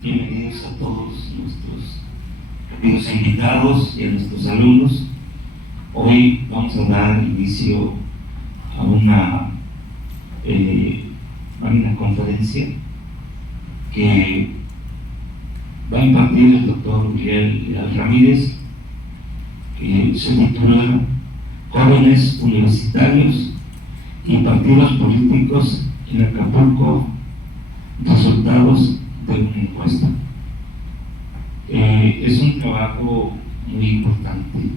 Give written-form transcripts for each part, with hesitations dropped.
Bienvenidos a todos nuestros queridos invitados y a nuestros alumnos. Hoy vamos a dar inicio a una conferencia que va a impartir el doctor Uriel Ramírez, que se titula Jóvenes Universitarios y Partidos Políticos en Acapulco, resultados de una encuesta. Es un trabajo muy importante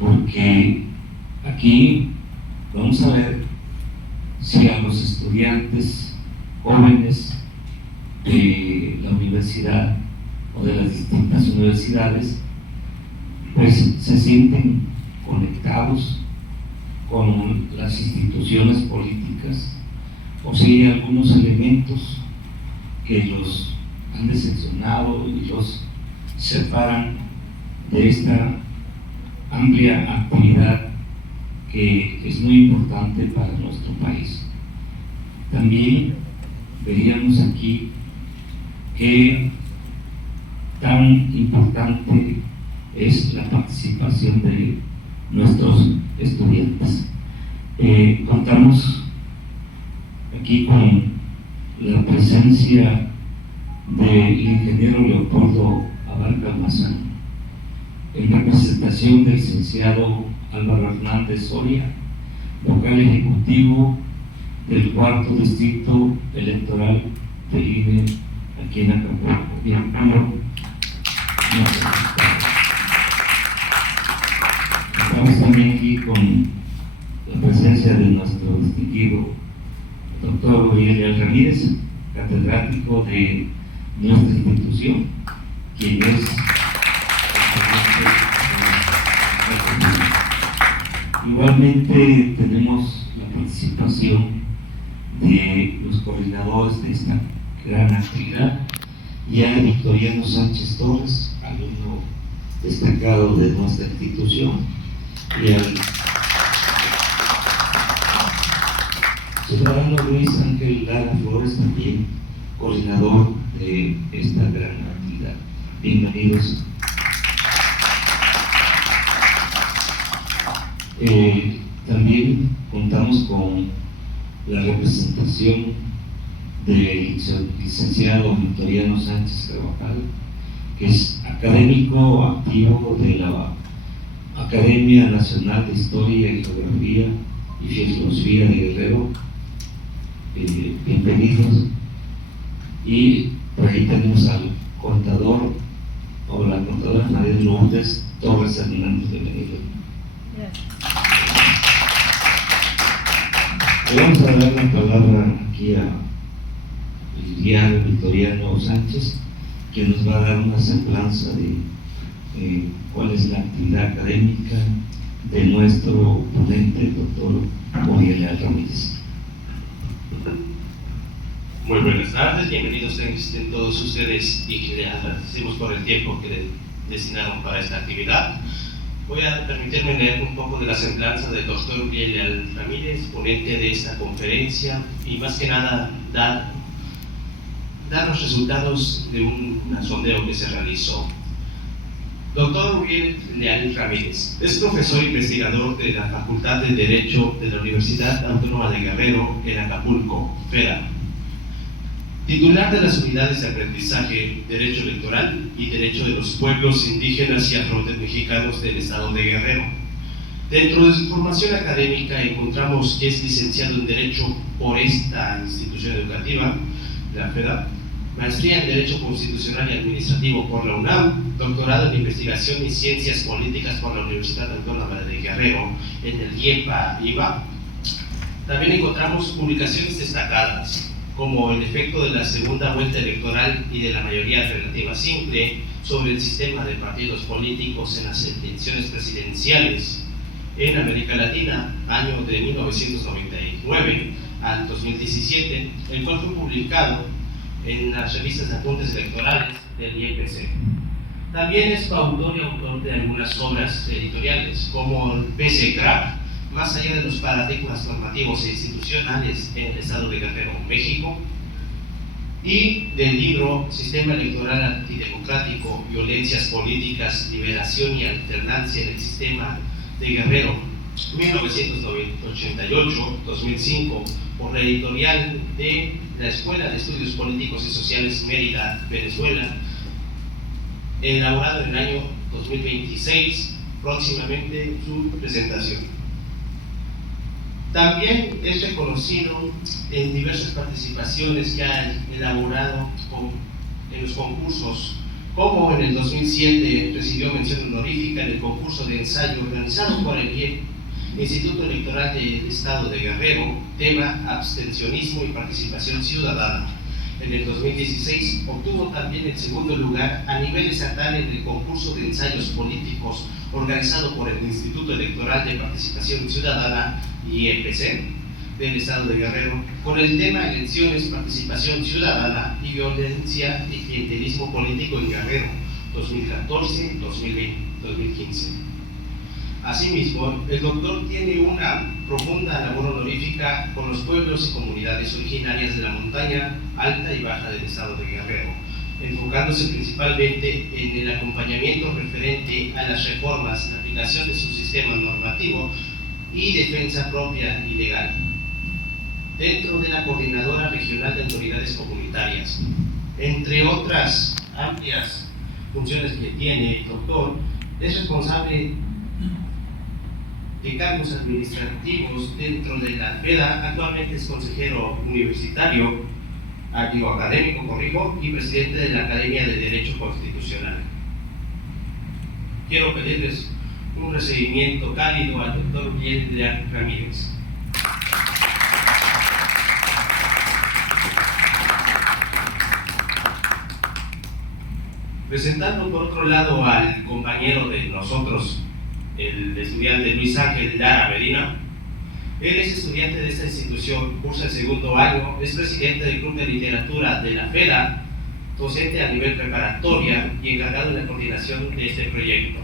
porque aquí vamos a ver si a los estudiantes jóvenes de la universidad o de las distintas universidades pues se sienten conectados con las instituciones políticas, o si hay algunos elementos que los han decepcionado y los separan de esta amplia actividad que es muy importante para nuestro país. También veríamos aquí qué tan importante es la participación de nuestros estudiantes. Contamos aquí con la presencia del ingeniero Leopoldo Abarca Almazán, en representación del licenciado Álvaro Hernández Soria, vocal ejecutivo del 4º Distrito Electoral del INE aquí en Acapulco. Bienvenido. Estamos también aquí con la presencia de nuestro distinguido doctor Uriel Ramírez, catedrático de nuestra institución, quien es igualmente. Tenemos la participación de los coordinadores de esta gran actividad, y a Victoriano Sánchez Torres, alumno destacado de nuestra institución, y al ciudadano Luis Ángel Lara Flores, también coordinador de esta gran actividad. Bienvenidos. También contamos con la representación del licenciado Victoriano Sánchez Carvajal, que es académico activo de la Academia Nacional de Historia y Geografía y Filosofía de Guerrero. Bienvenidos. Y por ahí tenemos al contador o la contadora María Lourdes Torres Hernández de Benito. Le vamos a dar la palabra aquí a Liliana Victoriano Sánchez, que nos va a dar una semblanza de cuál es la actividad académica de nuestro ponente, el doctor Uriel Ramírez. Muy buenas tardes, bienvenidos estén todos ustedes y les agradecemos por el tiempo que destinaron para esta actividad. Voy a permitirme leer un poco de la semblanza del doctor Uriel Ramírez, ponente de esta conferencia, y más que nada dar los resultados de un sondeo que se realizó. Doctor Uriel Ramírez es profesor investigador de la Facultad de Derecho de la Universidad Autónoma de Guerrero en Acapulco, FEDA. Titular de las unidades de aprendizaje Derecho Electoral y Derecho de los Pueblos Indígenas y Afromexicanos del Estado de Guerrero. Dentro de su formación académica encontramos que es licenciado en Derecho por esta institución educativa, la FEDA, maestría en Derecho Constitucional y Administrativo por la UNAM, doctorado en Investigación y Ciencias Políticas por la Universidad Autónoma de Guerrero en el IEPA-IVA. También encontramos publicaciones destacadas, como el efecto de la segunda vuelta electoral y de la mayoría relativa simple sobre el sistema de partidos políticos en las elecciones presidenciales en América Latina, año de 1999 al 2017, el cual fue publicado en las revistas de apuntes electorales del IEPC. También es coautor y autor de algunas obras editoriales, como el PSCRAP, más allá de los paradigmas normativos e institucionales en el estado de Guerrero, México, y del libro Sistema Electoral Antidemocrático, Violencias Políticas, Liberación y Alternancia en el Sistema de Guerrero, 1988-2005, por la editorial de la Escuela de Estudios Políticos y Sociales Mérida, Venezuela, elaborado en el año 2026, próximamente su presentación. También es reconocido en diversas participaciones que ha elaborado en los concursos, como en el 2007 recibió mención honorífica en el concurso de ensayo organizado por el Instituto Electoral del Estado de Guerrero, tema abstencionismo y participación ciudadana. En el 2016 obtuvo también el segundo lugar a nivel estatal en el concurso de ensayos políticos organizado por el Instituto Electoral de Participación Ciudadana IEPC del Estado de Guerrero, con el tema Elecciones, Participación Ciudadana y Violencia y Clientelismo Político en Guerrero, 2014-2015. Asimismo, el doctor tiene una profunda labor honorífica con los pueblos y comunidades originarias de la montaña alta y baja del Estado de Guerrero, enfocándose principalmente en el acompañamiento referente a las reformas, la aplicación de su sistema normativo y defensa propia y legal. Dentro de la Coordinadora Regional de Autoridades Comunitarias, entre otras amplias funciones que tiene el doctor, es responsable de cargos administrativos dentro de la FEDA. Actualmente es consejero universitario, académico, y presidente de la Academia de Derecho Constitucional. Quiero pedirles un recibimiento cálido al doctor Uriel Ramírez. Presentando por otro lado al compañero de nosotros, el estudiante Luis Ángel Lara Medina. Él es estudiante de esta institución, cursa el segundo año, es presidente del Club de Literatura de la FEDA, docente a nivel preparatoria y encargado de la coordinación de este proyecto.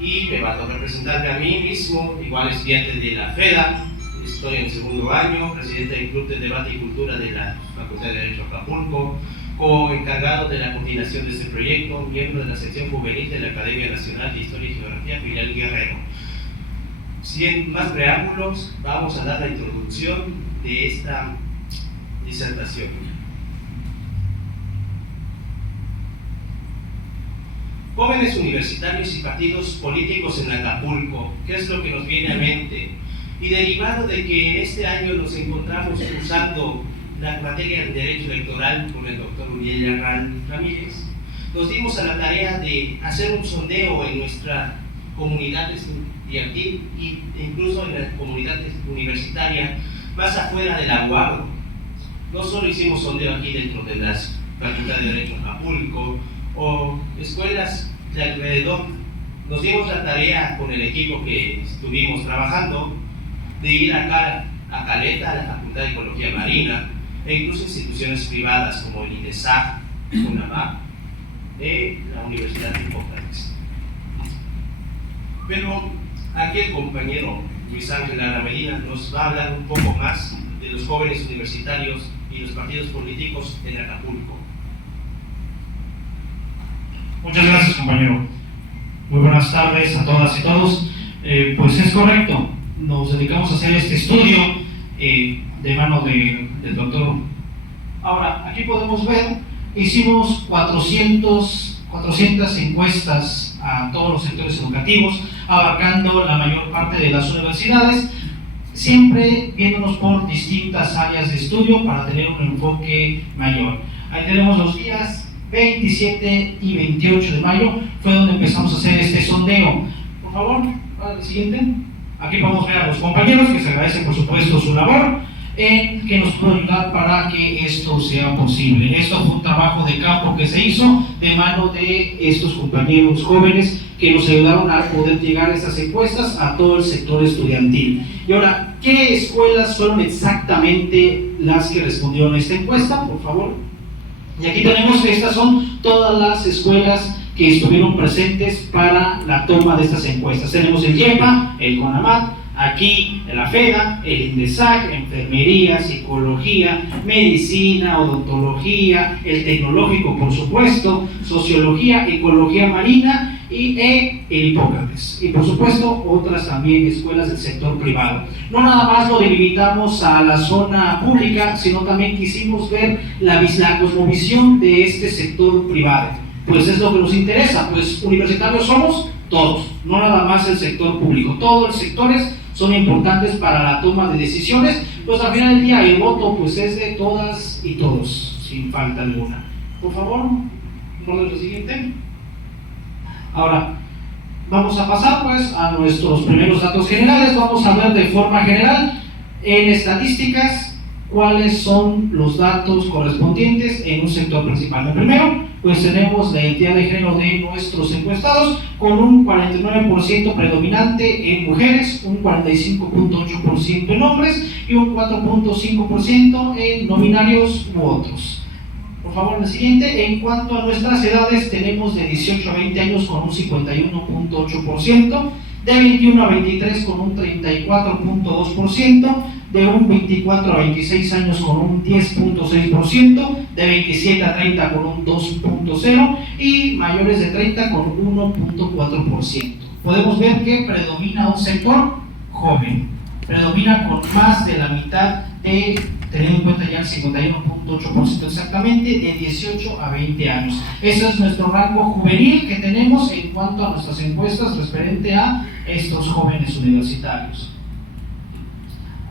Y me va a tocar presentarme a mí mismo, igual estudiante de la FEDA, estoy en el segundo año, presidente del Club de Debate y Cultura de la Facultad de Derecho Acapulco, co-encargado de la coordinación de este proyecto, miembro de la sección juvenil de la Academia Nacional de Historia y Geografía Filial Guerrero. Sin más preámbulos, vamos a dar la introducción de esta disertación. Jóvenes universitarios y partidos políticos en Acapulco, ¿qué es lo que nos viene a mente? Y derivado de que este año nos encontramos usando la materia de Derecho Electoral con el doctor Uriel Ramírez, nos dimos a la tarea de hacer un sondeo en nuestra comunidad estudiantil e incluso en la comunidad universitaria más afuera de la UABO. No solo hicimos sondeo aquí dentro de las facultades de Derecho Acapulco o escuelas de alrededor, nos dimos la tarea con el equipo que estuvimos trabajando de ir acá a Caleta, a la Facultad de Ecología Marina, e incluso instituciones privadas como el INESAG, UNAMAP, la Universidad de Hipócrates. Pero aquí el compañero Luis Ángel Lara Medina nos va a hablar un poco más de los jóvenes universitarios y los partidos políticos en Acapulco. Muchas gracias, compañero. Muy buenas tardes a todas y todos. Pues es correcto, nos dedicamos a hacer este estudio de mano del doctor. Ahora, aquí podemos ver, hicimos 400 encuestas a todos los sectores educativos, abarcando la mayor parte de las universidades, siempre viéndonos por distintas áreas de estudio para tener un enfoque mayor. Ahí tenemos los días 27 y 28 de mayo, fue donde empezamos a hacer este sondeo. Por favor, al siguiente. Aquí podemos ver a los compañeros que se agradecen por supuesto su labor en que nos puede ayudar para que esto sea posible. Esto fue un trabajo de campo que se hizo de mano de estos compañeros jóvenes que nos ayudaron a poder llegar a estas encuestas a todo el sector estudiantil. Y ahora, ¿qué escuelas fueron exactamente las que respondieron a esta encuesta? Por favor. Y aquí tenemos, estas son todas las escuelas que estuvieron presentes para la toma de estas encuestas. Tenemos el YEPA, el CONAMAT, Aquí en la FEDA, el INDESAC, enfermería, psicología, medicina, odontología, el tecnológico por supuesto, sociología, ecología marina y el Hipócrates. Y por supuesto otras también escuelas del sector privado. No nada más lo delimitamos a la zona pública, sino también quisimos ver la cosmovisión de este sector privado. Pues es lo que nos interesa, pues universitarios somos todos, no nada más el sector público. Todos los sectores son importantes para la toma de decisiones, pues al final del día el voto pues es de todas y todos, sin falta alguna. Por favor, lo siguiente. Ahora, vamos a pasar pues a nuestros primeros datos generales. Vamos a ver de forma general en estadísticas cuáles son los datos correspondientes en un sector principal. El primero, pues tenemos la identidad de género de nuestros encuestados con un 49% predominante en mujeres, un 45.8% en hombres y un 4.5% en no binarios u otros. Por favor, el siguiente. En cuanto a nuestras edades, tenemos de 18 a 20 años con un 51.8%, de 21 a 23 con un 34.2%, de un 24 a 26 años con un 10.6%, de 27 a 30 con un 2.0% y mayores de 30 con 1.4%. Podemos ver que predomina un sector joven, predomina con más de la mitad de, teniendo en cuenta ya el 51.8% exactamente, de 18 a 20 años. Ese es nuestro rango juvenil que tenemos en cuanto a nuestras encuestas referente a estos jóvenes universitarios.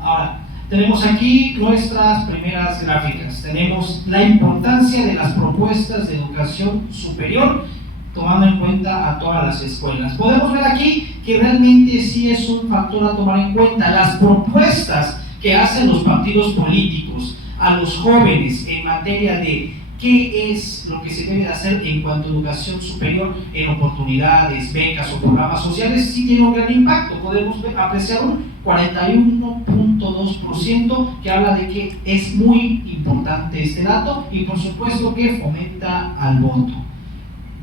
Ahora, tenemos aquí nuestras primeras gráficas. Tenemos la importancia de las propuestas de educación superior, tomando en cuenta a todas las escuelas. Podemos ver aquí que realmente sí es un factor a tomar en cuenta. Las propuestas que hacen los partidos políticos a los jóvenes en materia de qué es lo que se debe de hacer en cuanto a educación superior, en oportunidades, becas o programas sociales, sí tiene un gran impacto. Podemos apreciar un 41.2% que habla de que es muy importante este dato y por supuesto que fomenta al voto.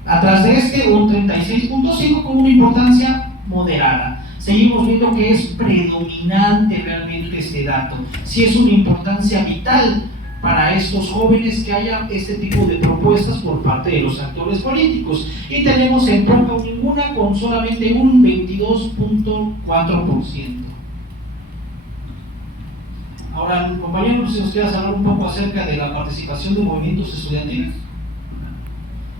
Atrás de este, un 36.5% con una importancia moderada. Seguimos viendo que es predominante realmente este dato. Sí es una importancia vital para estos jóvenes que haya este tipo de propuestas por parte de los actores políticos. Y tenemos en poca o ninguna con solamente un 22.4%. Ahora, compañeros, si nos quieras hablar un poco acerca de la participación de movimientos estudiantiles.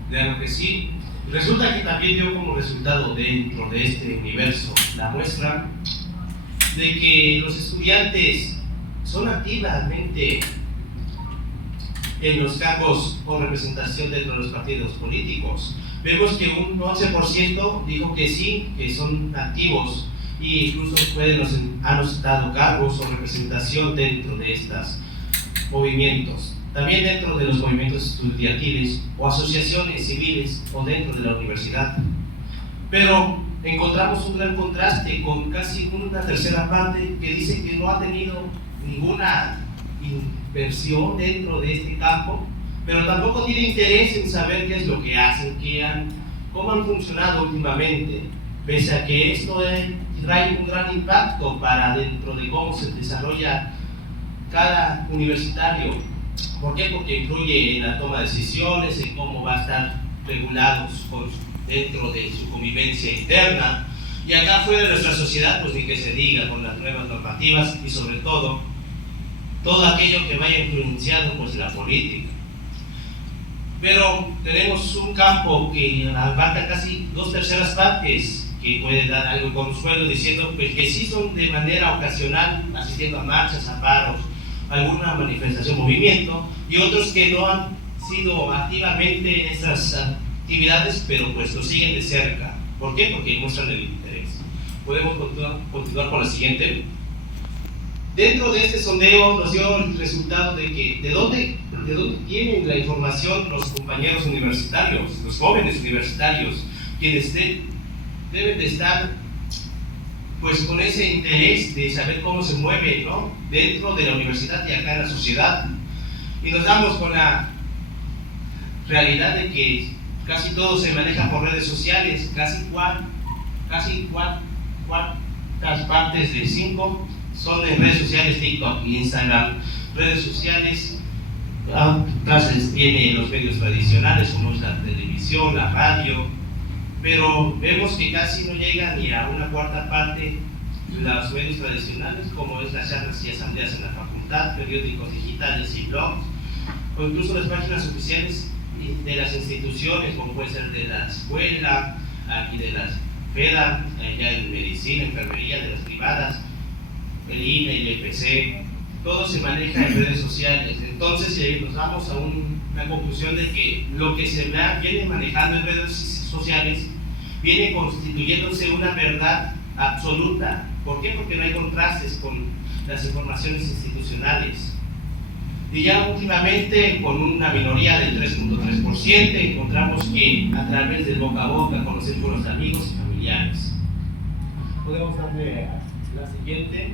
Claro que sí. Resulta que también dio como resultado dentro de este universo la muestra de que los estudiantes son activamente en los cargos o representación dentro de los partidos políticos. Vemos que un 11% dijo que sí, que son activos e incluso han ostentado cargos o representación dentro de estos movimientos. También dentro de los movimientos estudiantiles o asociaciones civiles o dentro de la universidad. Pero encontramos un gran contraste con casi una tercera parte que dice que no ha tenido ninguna inversión dentro de este campo, pero tampoco tiene interés en saber qué es lo que hacen, cómo han funcionado últimamente, pese a que esto trae un gran impacto para dentro de cómo se desarrolla cada universitario. ¿Por qué? Porque influye en la toma de decisiones, en cómo va a estar regulados dentro de su convivencia interna. Y acá fuera de nuestra sociedad, pues ni que se diga, con las nuevas normativas y sobre todo aquello que vaya influenciado pues la política. Pero tenemos un campo que abarca casi 2/3 partes, que puede dar algo de consuelo diciendo pues, que sí son de manera ocasional asistiendo a marchas, a paros, alguna manifestación, movimiento, y otros que no han sido activamente en esas actividades, pero pues lo siguen de cerca. ¿Por qué? Porque muestran el interés. Podemos continuar con la siguiente. Dentro de este sondeo nos dio el resultado de que de dónde tienen la información los compañeros universitarios, los jóvenes universitarios, quienes deben de estar pues con ese interés de saber cómo se mueve, ¿no?, dentro de la universidad y acá en la sociedad. Y nos damos con la realidad de que casi todo se maneja por redes sociales, casi estas partes de 5 son en redes sociales, TikTok, Instagram, redes sociales. Atrás tiene los medios tradicionales como es la televisión, la radio, pero vemos que casi no llega ni a una cuarta parte los medios tradicionales, como es las charlas y asambleas en la facultad, periódicos digitales y blogs, o incluso las páginas oficiales de las instituciones, como puede ser de la escuela, aquí de las FEDA, allá en medicina, enfermería, de las privadas, el INE, el EPC, todo se maneja en redes sociales. Entonces nos damos a una conclusión de que lo que se viene manejando en redes sociales viene constituyéndose una verdad absoluta. ¿Por qué? Porque no hay contrastes con las informaciones institucionales. Y ya últimamente, con una minoría del 3.3%, encontramos que a través del boca a boca, conocer con los amigos y familiares. Podemos darle a la siguiente.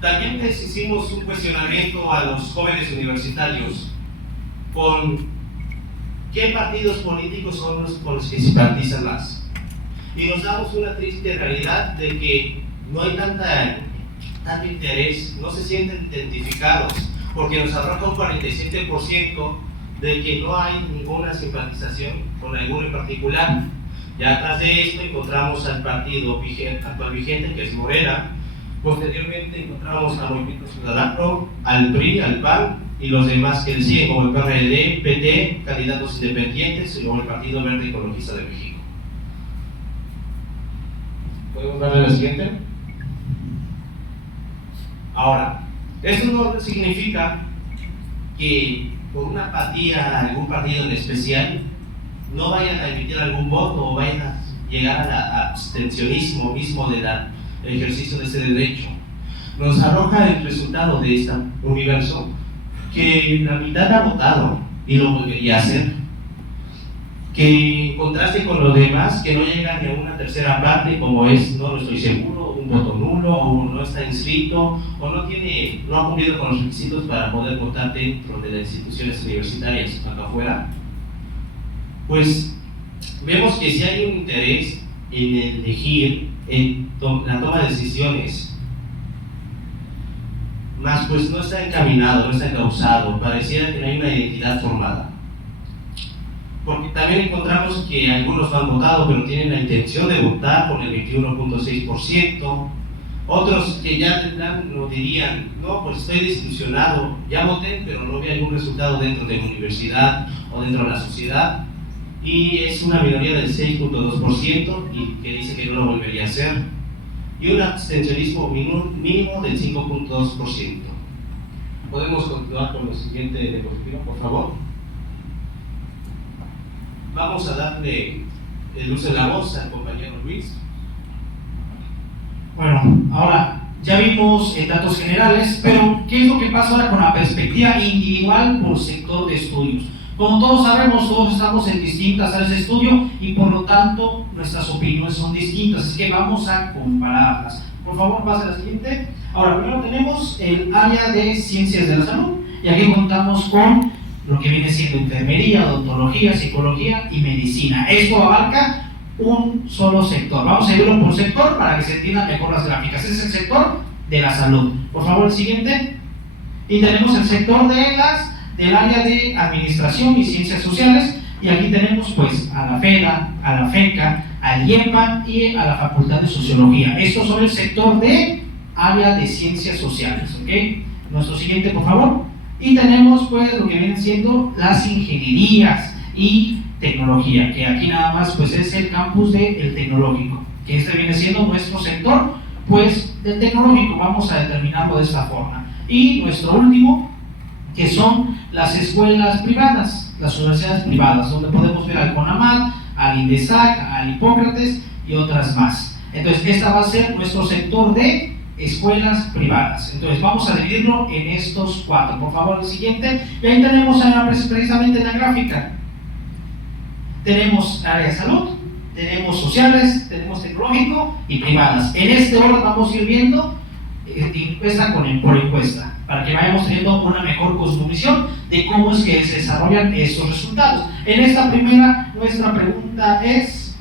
También les hicimos un cuestionamiento a los jóvenes universitarios con qué partidos políticos son los con los que se simpatizan más. Y nos damos una triste realidad de que no hay tanto interés, no se sienten identificados, porque nos arroja un 47% de que no hay ninguna simpatización con alguno en particular. Ya atrás de esto encontramos al partido actual vigente, que es Morena. Posteriormente encontramos al Movimiento Ciudadano, al PRI, al PAN y los demás que le siguen, como el PRD, PT, candidatos independientes y como el Partido Verde Ecologista de México. ¿Podemos darle la siguiente? Ahora, esto no significa que por una apatía a algún partido en especial no vayan a emitir algún voto o vayan a llegar al abstencionismo mismo del ejercicio de ese derecho. Nos arroja el resultado de este universo que la mitad ha votado y lo volvería a hacer, que en contraste con los demás que no llegan ni a una tercera parte, como es no estoy seguro, un voto nulo, o no está inscrito, o no ha cumplido con los requisitos para poder votar dentro de las instituciones universitarias acá afuera. Pues vemos que si hay un interés en elegir, en la toma de decisiones, más pues no está encaminado, no está encauzado, pareciera que no hay una identidad formada. Porque también encontramos que algunos han votado pero tienen la intención de votar con el 21.6%, otros que ya de plan no dirían, no, pues estoy desilusionado, ya voté pero no vi algún resultado dentro de la universidad o dentro de la sociedad, y es una minoría del 6.2% y que dice que no lo volvería a hacer, y un abstencionismo mínimo del 5.2%. Podemos continuar con lo siguiente diapositiva, por favor. Vamos a darle el uso de la voz al compañero Luis. Bueno, ahora ya vimos datos generales, pero ¿qué es lo que pasa ahora con la perspectiva individual por sector de estudios? Como todos sabemos, todos estamos en distintas áreas de estudio y por lo tanto nuestras opiniones son distintas, así que vamos a compararlas. Por favor, pase a la siguiente. Ahora, primero tenemos el área de ciencias de la salud y aquí contamos con lo que viene siendo enfermería, odontología, psicología y medicina. Esto abarca un solo sector. Vamos a irlo por sector para que se entiendan mejor las gráficas. Este es el sector de la salud. Por favor, el siguiente. Y tenemos el sector del área de administración y ciencias sociales, y aquí tenemos pues a la FEDA, a la FECA, al IEPA y a la Facultad de Sociología. Esto sobre el sector de área de ciencias sociales, ¿ok? Nuestro siguiente, por favor. Y tenemos pues lo que vienen siendo las ingenierías y tecnología, que aquí nada más pues es el campus del tecnológico, que este viene siendo nuestro sector pues del tecnológico, vamos a determinarlo de esta forma. Y nuestro último, que son las escuelas privadas, las universidades privadas, donde podemos ver al CONAMAT, al INDESAC, al Hipócrates y otras más. Entonces, esta va a ser nuestro sector de escuelas privadas. Entonces, vamos a dividirlo en estos cuatro. Por favor, el siguiente. Y ahí tenemos precisamente en la gráfica. Tenemos área de salud, tenemos sociales, tenemos tecnológico y privadas. En este orden vamos a ir viendo encuesta por encuesta, para que vayamos teniendo una mejor cosmovisión de cómo es que se desarrollan esos resultados. En esta primera, nuestra pregunta es: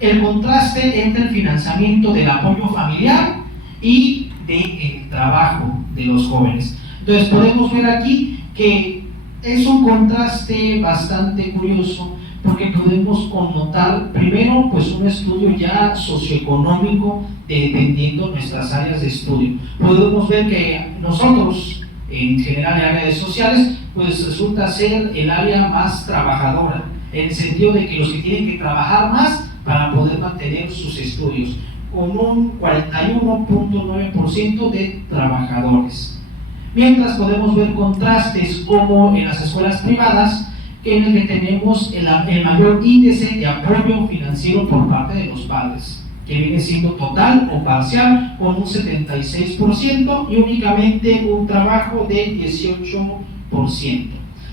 el contraste entre el financiamiento del apoyo familiar y del trabajo de los jóvenes. Entonces podemos ver aquí que es un contraste bastante curioso, porque podemos connotar primero pues un estudio ya socioeconómico dependiendo nuestras áreas de estudio. Podemos ver que nosotros, en general en áreas sociales, pues resulta ser el área más trabajadora, en el sentido de que los que tienen que trabajar más para poder mantener sus estudios, con un 41.9% de trabajadores. Mientras podemos ver contrastes como en las escuelas privadas, en el que tenemos el mayor índice de apoyo financiero por parte de los padres, que viene siendo total o parcial con un 76% y únicamente un trabajo de 18%.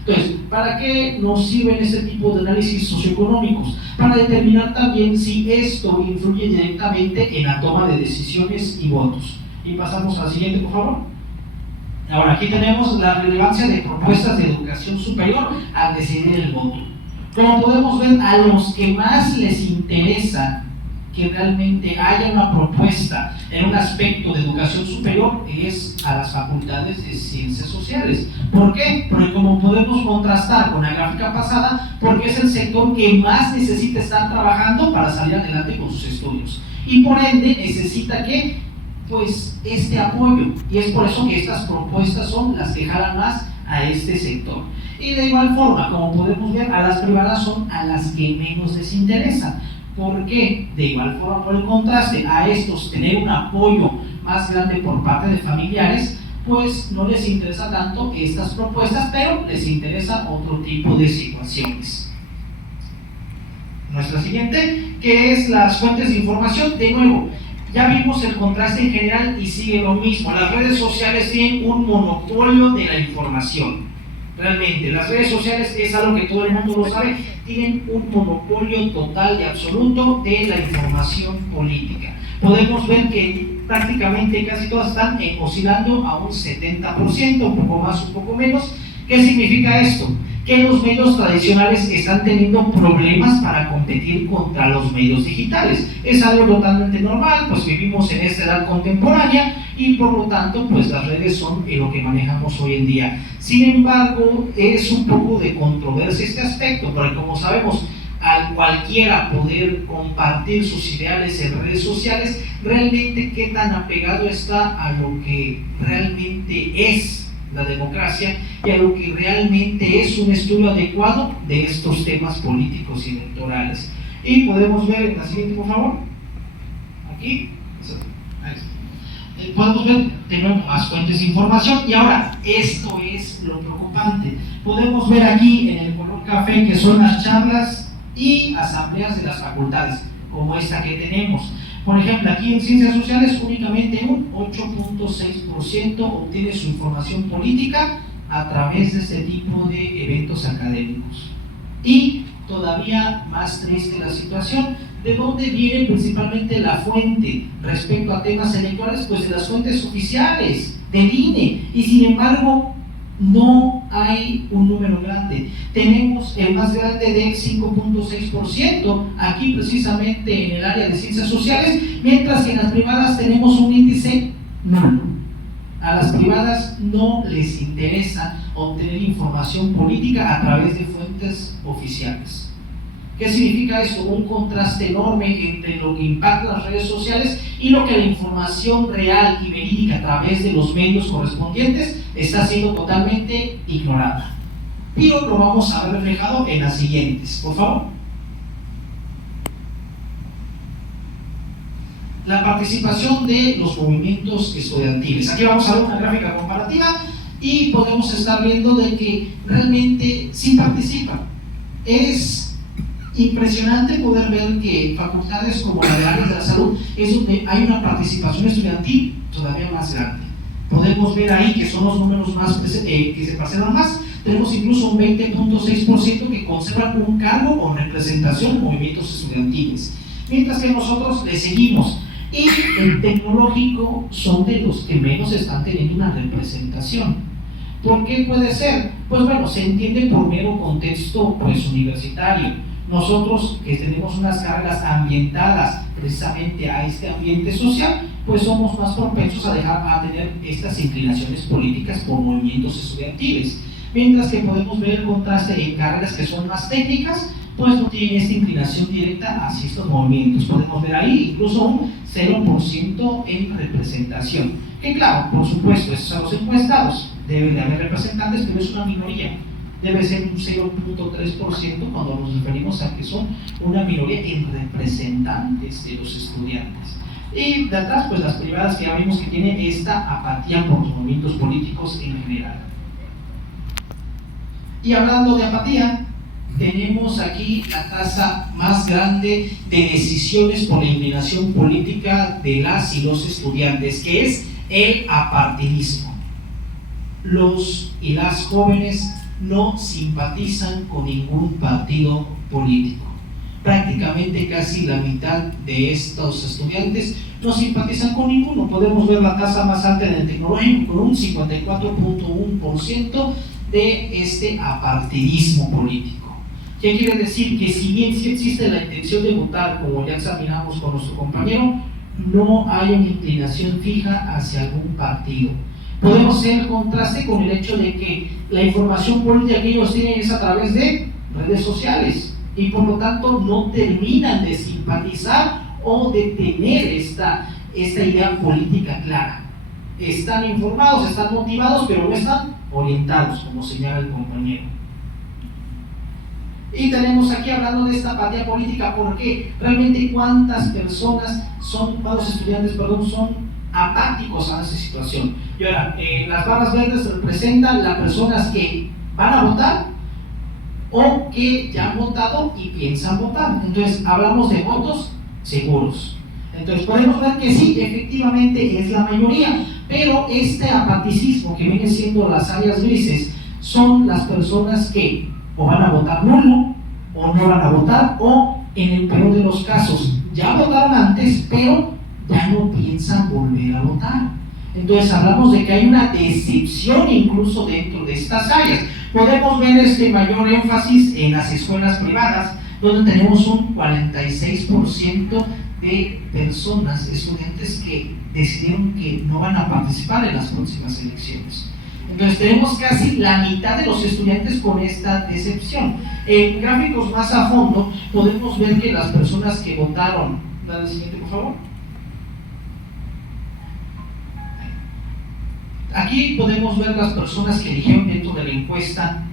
Entonces, ¿para qué nos sirven este tipo de análisis socioeconómicos? Para determinar también si esto influye directamente en la toma de decisiones y votos. Y pasamos al siguiente, por favor. Ahora, aquí tenemos la relevancia de propuestas de educación superior al decidir el voto. Como podemos ver, a los que más les interesa que realmente haya una propuesta en un aspecto de educación superior es a las facultades de ciencias sociales. ¿Por qué? Porque como podemos contrastar con la gráfica pasada, porque es el sector que más necesita estar trabajando para salir adelante con sus estudios. Y por ende necesita que pues este apoyo, y es por eso que estas propuestas son las que jalan más a este sector. Y de igual forma, como podemos ver, a las privadas son a las que menos les interesa. ¿Por qué? De igual forma, por el contraste, a estos tener un apoyo más grande por parte de familiares, pues no les interesa tanto estas propuestas, pero les interesa otro tipo de situaciones. Nuestra siguiente, que es las fuentes de información. De nuevo, ya vimos el contraste en general y sigue lo mismo. Las redes sociales tienen un monopolio de la información. Realmente, las redes sociales es algo que todo el mundo lo sabe, tienen un monopolio total y absoluto de la información política. Podemos ver que prácticamente casi todas están oscilando a un 70%, un poco más, un poco menos. ¿Qué significa esto? Que los medios tradicionales están teniendo problemas para competir contra los medios digitales. Es algo totalmente normal, pues vivimos en esta edad contemporánea y por lo tanto pues las redes son lo que manejamos hoy en día. Sin embargo, es un poco de controversia este aspecto, porque como sabemos, al cualquiera poder compartir sus ideales en redes sociales, realmente qué tan apegado está a lo que realmente es la democracia y a lo que realmente es un estudio adecuado de estos temas políticos y electorales. Y podemos ver en la siguiente, por favor, aquí, podemos ver de nuevo más fuentes de información. Y ahora, esto es lo preocupante. Podemos ver aquí en el color café que son las charlas y asambleas de las facultades, como esta que tenemos. Por ejemplo, aquí en Ciencias Sociales únicamente un 8.6% obtiene su información política a través de este tipo de eventos académicos. Y todavía más triste la situación, ¿de dónde viene principalmente la fuente respecto a temas electorales? Pues de las fuentes oficiales, del INE, y sin embargo no hay un número grande. Tenemos el más grande del 5.6% aquí precisamente en el área de ciencias sociales, mientras que en las privadas tenemos un índice nulo. A las privadas no les interesa obtener información política a través de fuentes oficiales. ¿Qué significa esto? Un contraste enorme entre lo que impacta las redes sociales y lo que la información real y verídica a través de los medios correspondientes está siendo totalmente ignorada. Pero lo vamos a ver reflejado en las siguientes, por favor. La participación de los movimientos estudiantiles. Aquí vamos a ver una gráfica comparativa y podemos estar viendo de que realmente sí participan. Es impresionante poder ver que facultades como la de áreas de la salud es donde hay una participación estudiantil todavía más grande. Podemos ver ahí que son los números más que se pasaron más. Tenemos incluso un 20.6% que conservan un cargo o representación en movimientos estudiantiles, mientras que nosotros le seguimos. Y el tecnológico son de los que menos están teniendo una representación. ¿Por qué puede ser? Pues bueno, se entiende por mero contexto pues universitario. Nosotros que tenemos unas cargas ambientadas precisamente a este ambiente social, pues somos más propensos a tener estas inclinaciones políticas por movimientos estudiantiles, mientras que podemos ver el contraste en cargas que son más técnicas, pues no tienen esta inclinación directa hacia estos movimientos. Podemos ver ahí incluso un 0% en representación, que claro, por supuesto, esos son los encuestados, deben de haber representantes, pero es una minoría. Debe ser un 0.3% cuando nos referimos a que son una minoría en representantes de los estudiantes. Y de atrás, pues las privadas que ya vimos que tienen esta apatía por los movimientos políticos en general. Y hablando de apatía, tenemos aquí la tasa más grande de decisiones por la inclinación política de las y los estudiantes, que es el apartidismo. Los y las jóvenes no simpatizan con ningún partido político. Prácticamente casi la mitad de estos estudiantes no simpatizan con ninguno. Podemos ver la tasa más alta en el tecnológico, con un 54.1% de este apartidismo político. ¿Qué quiere decir? Que si bien sí existe la intención de votar, como ya examinamos con nuestro compañero, no hay una inclinación fija hacia algún partido. Podemos hacer el contraste con el hecho de que la información política que ellos tienen es a través de redes sociales y por lo tanto no terminan de simpatizar o de tener esta idea política clara. Están informados, están motivados, pero no están orientados, como señala el compañero. Y tenemos aquí hablando de esta apatía política, porque realmente cuántas personas cuántos estudiantes, son apáticos a esa situación. Y ahora, las barras verdes representan las personas que van a votar o que ya han votado y piensan votar. Entonces, hablamos de votos seguros. Entonces, podemos ver que sí, efectivamente es la mayoría, pero este apaticismo que viene siendo las áreas grises son las personas que o van a votar nulo o no van a votar, o en el peor de los casos ya votaron antes, pero ya no piensan volver a votar. Entonces hablamos de que hay una decepción incluso dentro de estas áreas. Podemos ver este mayor énfasis en las escuelas privadas, donde tenemos un 46% de personas, estudiantes que decidieron que no van a participar en las próximas elecciones. Entonces tenemos casi la mitad de los estudiantes con esta decepción. En gráficos más a fondo podemos ver que las personas que votaron, dale el siguiente por favor. Aquí podemos ver las personas que eligieron dentro de la encuesta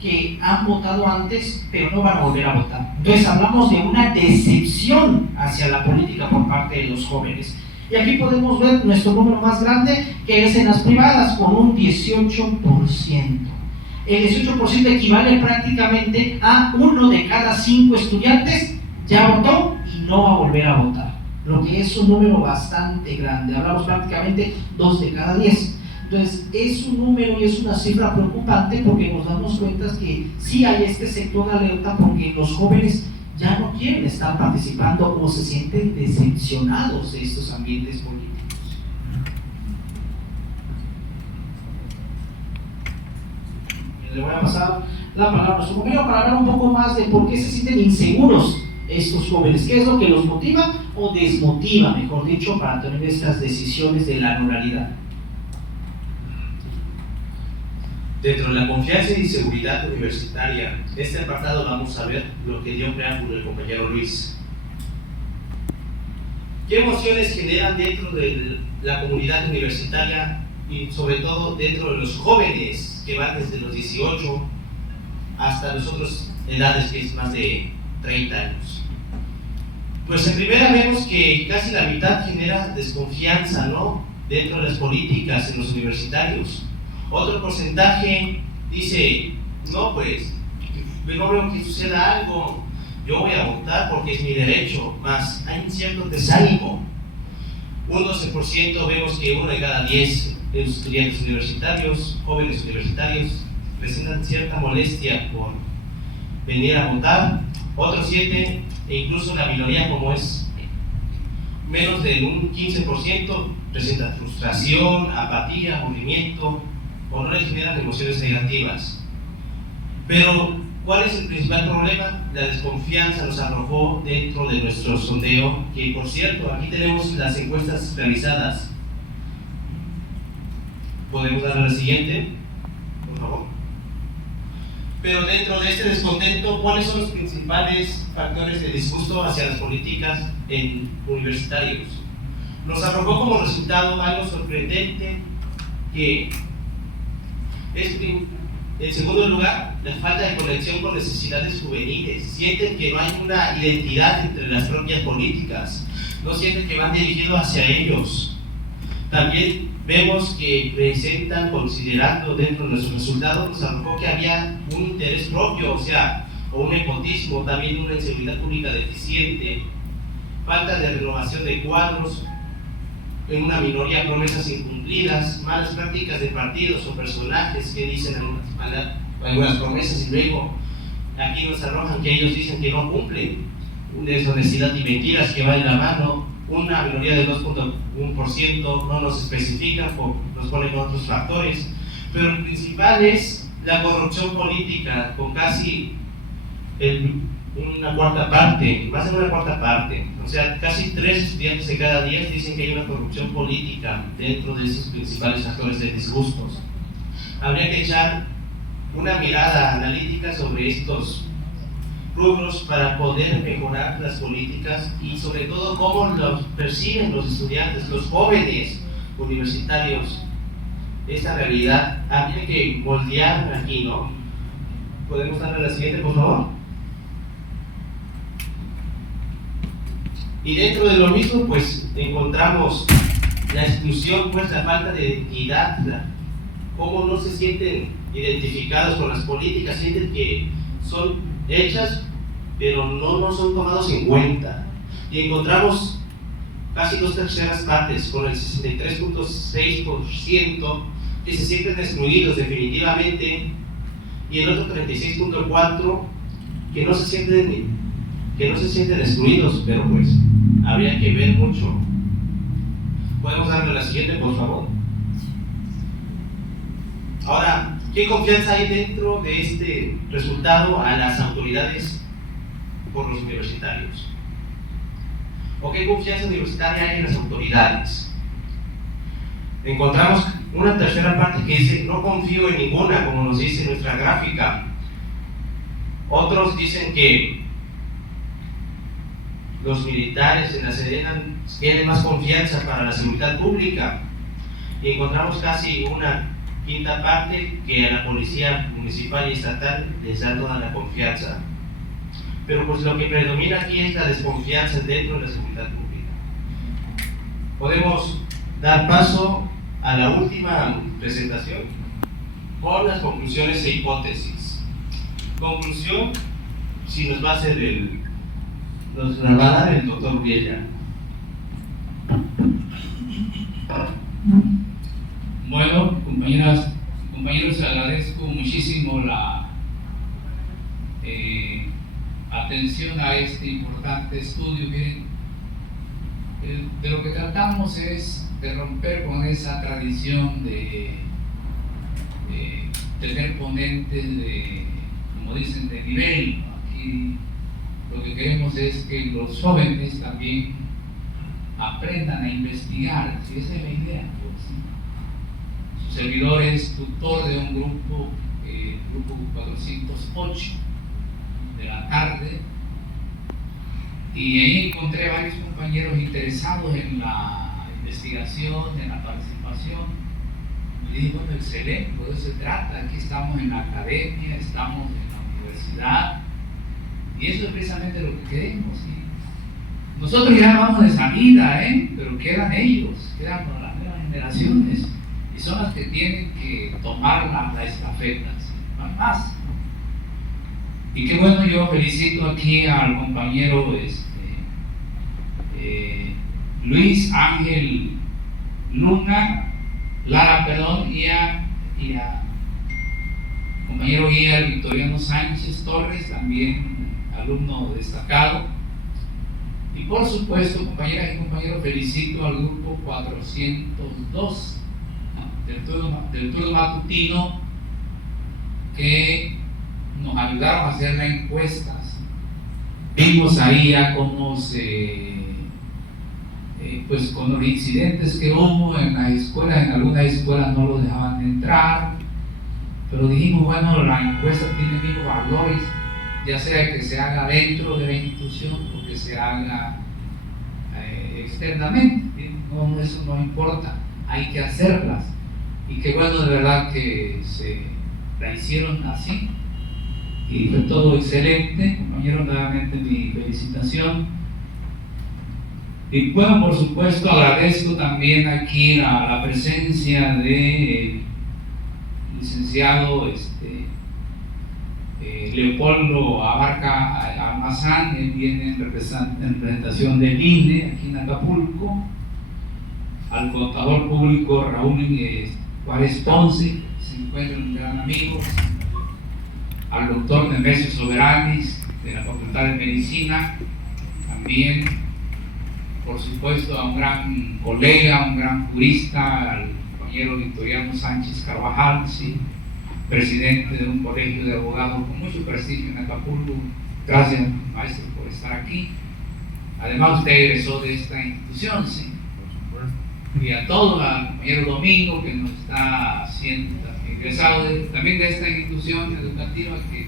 que han votado antes pero no van a volver a votar. Entonces hablamos de una decepción hacia la política por parte de los jóvenes. Y aquí podemos ver nuestro número más grande, que es en las privadas, con un 18%. El 18% equivale prácticamente a 1 de cada 5 estudiantes ya votó y no va a volver a votar, lo que es un número bastante grande. Hablamos prácticamente 2 de cada 10. Entonces es un número y es una cifra preocupante, porque nos damos cuenta que sí hay este sector de alerta, porque los jóvenes ya no quieren estar participando o se sienten decepcionados de estos ambientes políticos. Le voy a pasar la palabra a nuestro compañero para hablar un poco más de por qué se sienten inseguros estos jóvenes, qué es lo que los motiva o desmotiva, mejor dicho, para tener estas decisiones de la ruralidad. Dentro de la confianza y seguridad universitaria, este apartado vamos a ver lo que dio preámbulo el compañero Luis. ¿Qué emociones generan dentro de la comunidad universitaria y sobre todo dentro de los jóvenes que van desde los 18 hasta las otras edades, que es más de 30 años? Pues en primera vemos que casi la mitad genera desconfianza, ¿no?, dentro de las políticas en los universitarios. Otro porcentaje dice, no, pues no veo que suceda algo, yo voy a votar porque es mi derecho, más hay un cierto desánimo. Un 12% vemos que 1 de cada 10 de los estudiantes universitarios, jóvenes universitarios, presentan cierta molestia por venir a votar. Otro 7%, e incluso la minoría, como es menos de un 15%, presenta frustración, apatía, aburrimiento, o no les generan emociones negativas. Pero ¿Cuál es el principal problema? La desconfianza nos arrojó dentro de nuestro sondeo, que por cierto, aquí tenemos las encuestas realizadas. Podemos darle a la siguiente, por favor. Pero dentro de este descontento, ¿cuáles son los principales factores de disgusto hacia las políticas en universitarios? Nos arrojó como resultado algo sorprendente, que es, en segundo lugar, la falta de conexión con necesidades juveniles. Sienten que no hay una identidad entre las propias políticas, no sienten que van dirigidos hacia ellos. También vemos que presentan, considerando dentro de nuestros resultados, nos arrojó que había un interés propio, o sea, o un nepotismo, también una inseguridad pública deficiente, falta de renovación de cuadros, en una minoría promesas incumplidas, malas prácticas de partidos o personajes que dicen algunas promesas y luego aquí nos arrojan que ellos dicen que no cumplen, deshonestidad y mentiras que va en la mano, una minoría del 2.1% no nos especifica, nos pone con otros factores, pero el principal es la corrupción política, con casi una cuarta parte, más de una cuarta parte, o sea, casi 3 estudiantes de cada 10 dicen que hay una corrupción política dentro de esos principales factores de disgustos. Habría que echar una mirada analítica sobre estos rubros para poder mejorar las políticas y sobre todo cómo los perciben los estudiantes, los jóvenes universitarios, esta realidad. Habría que moldear aquí, ¿no? ¿Podemos darle a la siguiente, por favor? Y dentro de lo mismo, pues, encontramos la exclusión, pues, la falta de identidad, cómo no se sienten identificados con las políticas, sienten que son hechas, pero no son tomados en cuenta. Y encontramos casi 2/3 partes, con el 63.6% que se sienten excluidos definitivamente, y el otro 36.4% que no se sienten excluidos, pero pues habría que ver mucho. ¿Podemos darle la siguiente, por favor? Ahora, ¿qué confianza hay dentro de este resultado a las autoridades por los universitarios? ¿O qué confianza universitaria hay en las autoridades? Encontramos una tercera parte que dice: no confío en ninguna, como nos dice nuestra gráfica. Otros dicen que los militares en la Sedena tienen más confianza para la seguridad pública, y encontramos casi una quinta parte que a la policía municipal y estatal les da toda la confianza. Pero pues lo que predomina aquí es la desconfianza dentro de la seguridad pública. Podemos dar paso a la última presentación con las conclusiones e hipótesis. Conclusión, si nos va a hacer nos la va a dar el doctor Uriella. Bueno, compañeras y compañeros, agradezco muchísimo la atención a este importante estudio. Miren, de lo que tratamos es de romper con esa tradición de tener ponentes como dicen, de nivel. Aquí lo que queremos es que los jóvenes también aprendan a investigar, si esa es la idea. Su servidor es tutor de un grupo 408 de la tarde, y ahí encontré varios compañeros interesados en la investigación, en la participación. Y dije, bueno, excelente, de eso se trata. Aquí estamos en la academia, estamos en la universidad, y eso es precisamente lo que queremos. ¿Sí? Nosotros ya vamos de salida, pero quedan ellos, quedan las nuevas generaciones, y son las que tienen que tomar la estafeta, ¿sí? No hay más. Y qué bueno, yo felicito aquí al compañero Luis Ángel Lara, y a compañero guía Victoriano Sánchez Torres, también alumno destacado. Y por supuesto, compañeras y compañeros, felicito al grupo 402 del turno matutino, que nos ayudaron a hacer las encuestas. Vimos ahí ya cómo pues con los incidentes que hubo en las escuelas, en algunas escuelas no los dejaban entrar, pero dijimos, bueno, la encuesta tiene mismos valores, ya sea que se haga dentro de la institución o que se haga externamente, no, eso no importa, hay que hacerlas. Y qué bueno de verdad que se la hicieron así y fue todo excelente. Compañero, nuevamente mi felicitación. Y bueno, por supuesto agradezco también aquí la presencia de licenciado Leopoldo Abarca Almazán. Él viene en representación del INE aquí en Acapulco, al contador público Raúl Juárez Ponce, que se encuentra un gran amigo, al doctor Nemesio Soberanis de la Facultad de Medicina, también por supuesto a un gran colega, un gran jurista, al compañero Victoriano Sánchez Carvajal, ¿sí?, presidente de un colegio de abogados con mucho prestigio en Acapulco. Gracias, maestro, por estar aquí. Además, usted egresó de esta institución, ¿sí? Y a todos, al compañero Domingo, que nos está haciendo, egresado también de esta institución educativa, que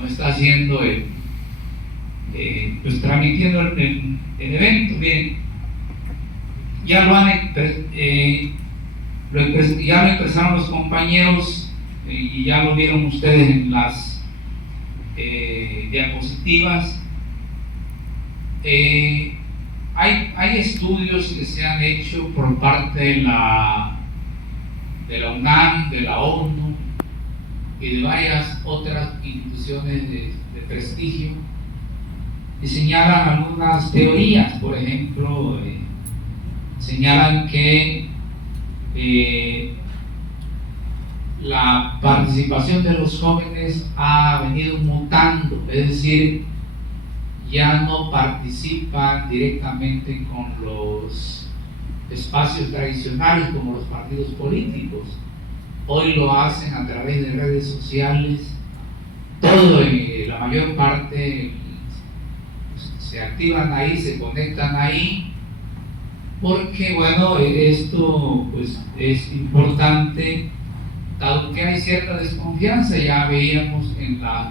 nos está haciendo pues transmitiendo el evento. Miren, ya lo expresaron los compañeros y ya lo vieron ustedes en las diapositivas. Hay estudios que se han hecho por parte de la UNAM, de la ONU y de varias otras instituciones de prestigio, y señalan algunas teorías. Por ejemplo, señalan que la participación de los jóvenes ha venido mutando, es decir, ya no participan directamente con los espacios tradicionales como los partidos políticos. Hoy lo hacen a través de redes sociales. Todo, la mayor parte, se activan ahí, se conectan ahí, porque bueno, esto pues es importante, dado que hay cierta desconfianza. Ya veíamos en la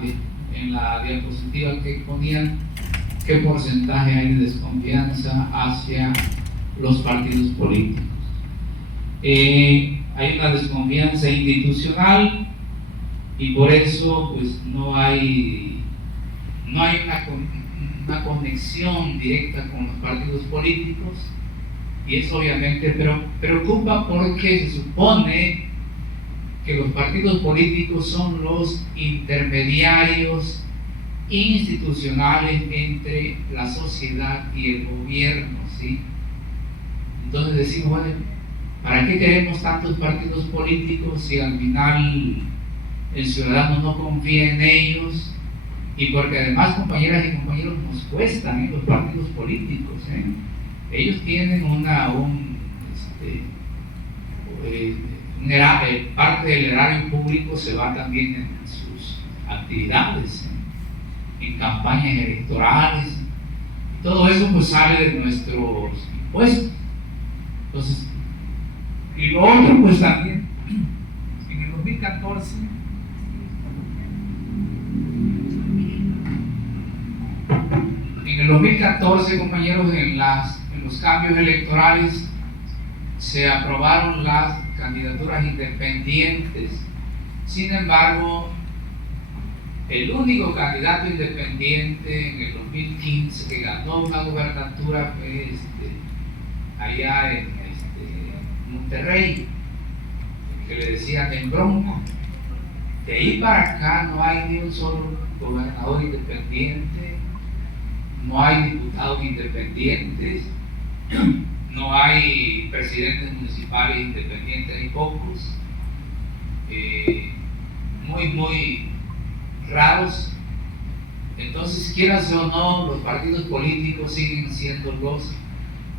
diapositiva que ponían qué porcentaje hay de desconfianza hacia los partidos políticos. Hay una desconfianza institucional y por eso pues no hay una conexión directa con los partidos políticos, y eso obviamente preocupa, porque se supone que los partidos políticos son los intermediarios institucionales entre la sociedad y el gobierno, ¿sí? Entonces decimos, bueno, ¿para qué queremos tantos partidos políticos si al final el ciudadano no confía en ellos? Y porque además, compañeras y compañeros, nos cuestan los partidos políticos, ¿eh? Ellos tienen parte del erario público se va también en sus actividades, en campañas electorales. Todo eso pues sale de nuestros impuestos. Entonces, y lo otro pues también, en el 2014, compañeros, en los cambios electorales se aprobaron las candidaturas independientes. Sin embargo, el único candidato independiente en el 2015 que ganó una gubernatura fue allá en Monterrey, que le decían el Bronco. De ahí para acá no hay ni un solo gobernador independiente, no hay diputados independientes, no hay presidentes municipales independientes, hay pocos, muy raros. Entonces, quieras o no, los partidos políticos siguen siendo los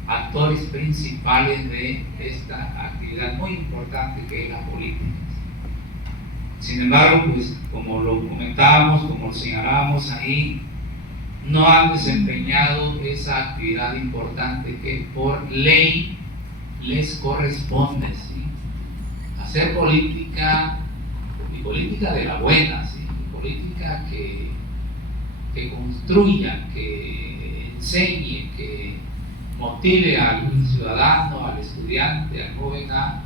actores principales de esta actividad muy importante que es la política. Sin embargo, pues como lo comentábamos, como lo señalábamos ahí, no han desempeñado esa actividad importante que por ley les corresponde, ¿sí? Hacer política, y política de la buena, ¿sí? Política que construya, que enseñe, que motive al ciudadano, al estudiante, al joven a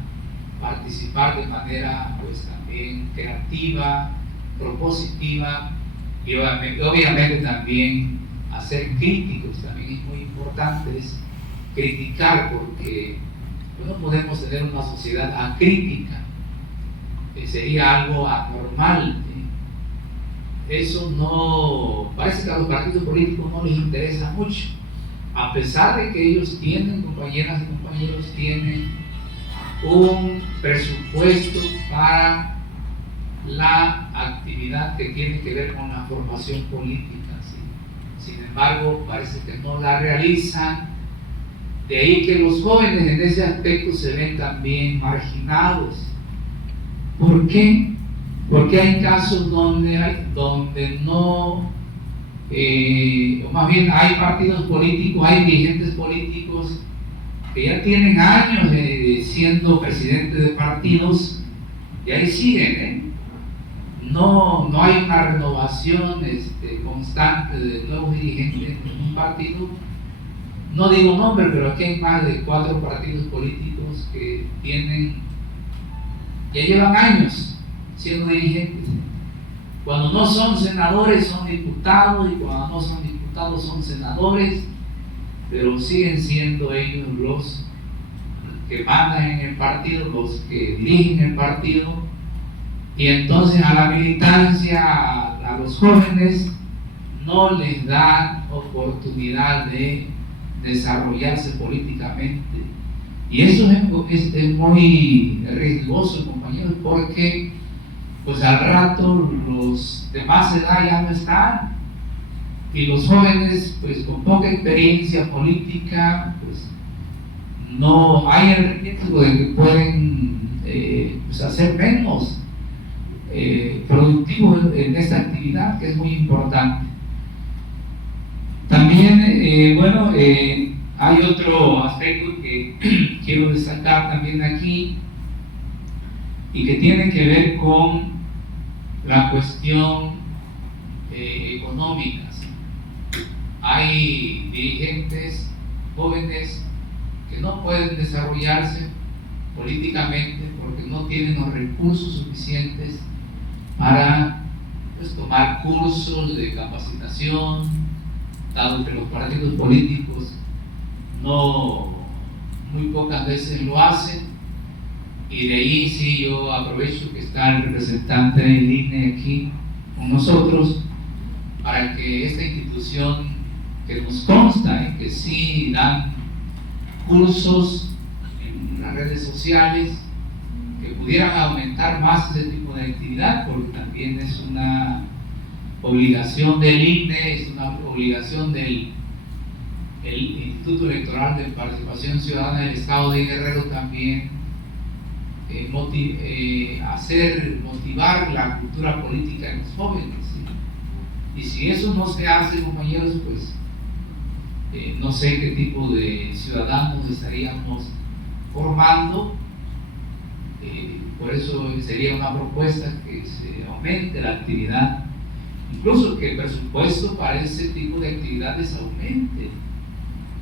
participar de manera pues también creativa, propositiva y obviamente también a ser críticos. También es muy importante es criticar, porque no podemos tener una sociedad acrítica, sería algo anormal, ¿sí? Eso no, parece que a los partidos políticos no les interesa mucho, a pesar de que ellos tienen, compañeras y compañeros, tienen un presupuesto para la actividad que tiene que ver con la formación política, ¿sí? Sin embargo, parece que no la realizan. De ahí que los jóvenes en ese aspecto se ven también marginados. ¿Por qué? Porque hay casos donde no, o más bien hay partidos políticos, hay dirigentes políticos que ya tienen años siendo presidentes de partidos y ahí siguen, No hay una renovación constante de nuevos dirigentes en un partido. No digo nombre, pero aquí hay más de 4 partidos políticos que ya llevan años siendo dirigentes. Cuando no son senadores son diputados, y cuando no son diputados son senadores, pero siguen siendo ellos los que mandan en el partido, los que dirigen el partido. Y entonces a la militancia, a los jóvenes, no les dan oportunidad de desarrollarse políticamente. Y eso es muy riesgoso, compañeros, porque pues al rato los de más edad ya no están, y los jóvenes pues con poca experiencia política, pues no hay el riesgo de que pueden pues hacer menos productivos en esta actividad, que es muy importante. También, hay otro aspecto que quiero destacar también aquí, y que tiene que ver con la cuestión económica. Hay dirigentes jóvenes que no pueden desarrollarse políticamente porque no tienen los recursos suficientes para tomar cursos de capacitación, dado que los partidos políticos muy pocas veces lo hacen. Y de ahí sí yo aprovecho que está el representante del INE aquí con nosotros, para que esta institución, que nos consta que sí dan cursos en las redes sociales, que pudieran aumentar más ese tipo de actividad, porque también es una obligación del INE, es una obligación del Instituto Electoral de Participación Ciudadana del Estado de Guerrero también, motivar la cultura política en los jóvenes, ¿sí? Y si eso no se hace, compañeros, pues no sé qué tipo de ciudadanos estaríamos formando. Por eso sería una propuesta que se aumente la actividad, incluso que el presupuesto para ese tipo de actividades aumente,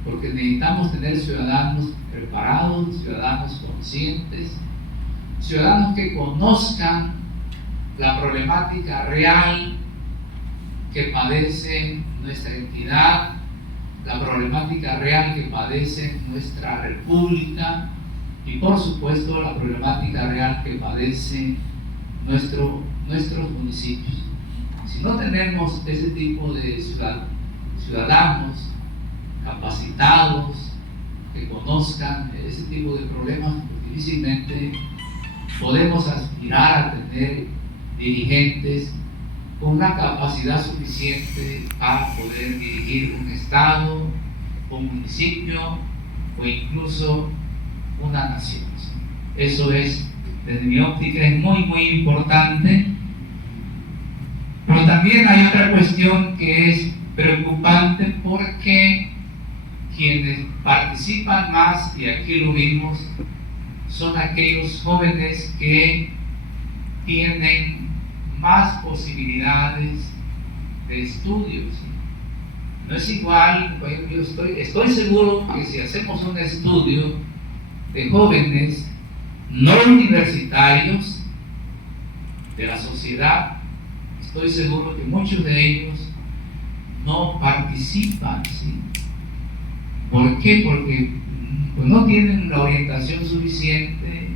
porque necesitamos tener ciudadanos preparados, ciudadanos conscientes, ciudadanos que conozcan la problemática real que padece nuestra entidad, la problemática real que padece nuestra república, y por supuesto la problemática real que padece nuestros municipios. Si no tenemos ese tipo de ciudadanos capacitados, que conozcan ese tipo de problemas, pues difícilmente podemos aspirar a tener dirigentes con la capacidad suficiente para poder dirigir un estado, un municipio o incluso una nación. Eso es desde mi óptica es muy importante. Pero también hay otra cuestión que es preocupante, porque quienes participan más, y aquí lo vimos, son aquellos jóvenes que tienen más posibilidades de estudios. No es igual, yo estoy seguro que si hacemos un estudio de jóvenes no universitarios de la sociedad, estoy seguro que muchos de ellos no participan, ¿sí? ¿Por qué? Porque pues, no tienen la orientación suficiente.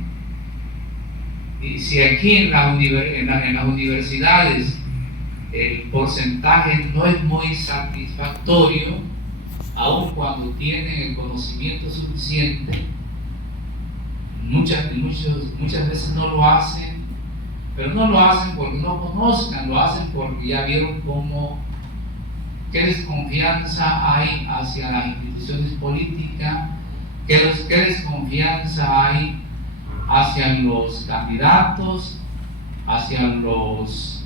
Y si aquí en las universidades el porcentaje no es muy satisfactorio, aun cuando tienen el conocimiento suficiente, muchas veces no lo hacen, pero no lo hacen porque no conozcan, lo hacen porque ya vieron qué desconfianza hay hacia las instituciones políticas, qué desconfianza hay hacia los candidatos, hacia los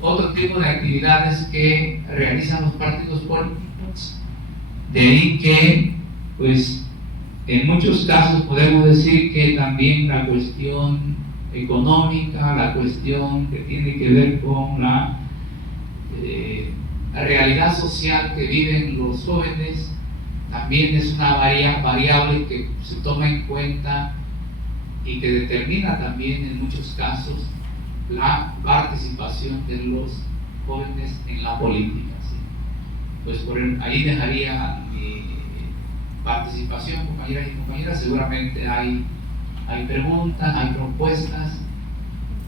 otro tipo de actividades que realizan los partidos políticos. De ahí que pues en muchos casos podemos decir que también la cuestión económica, la cuestión que tiene que ver con la realidad social que viven los jóvenes, también es una variable que se toma en cuenta y que determina también en muchos casos la participación de los jóvenes en la política, ¿sí? Pues ahí dejaría mi participación, compañeras y compañeras. Seguramente hay preguntas, hay propuestas,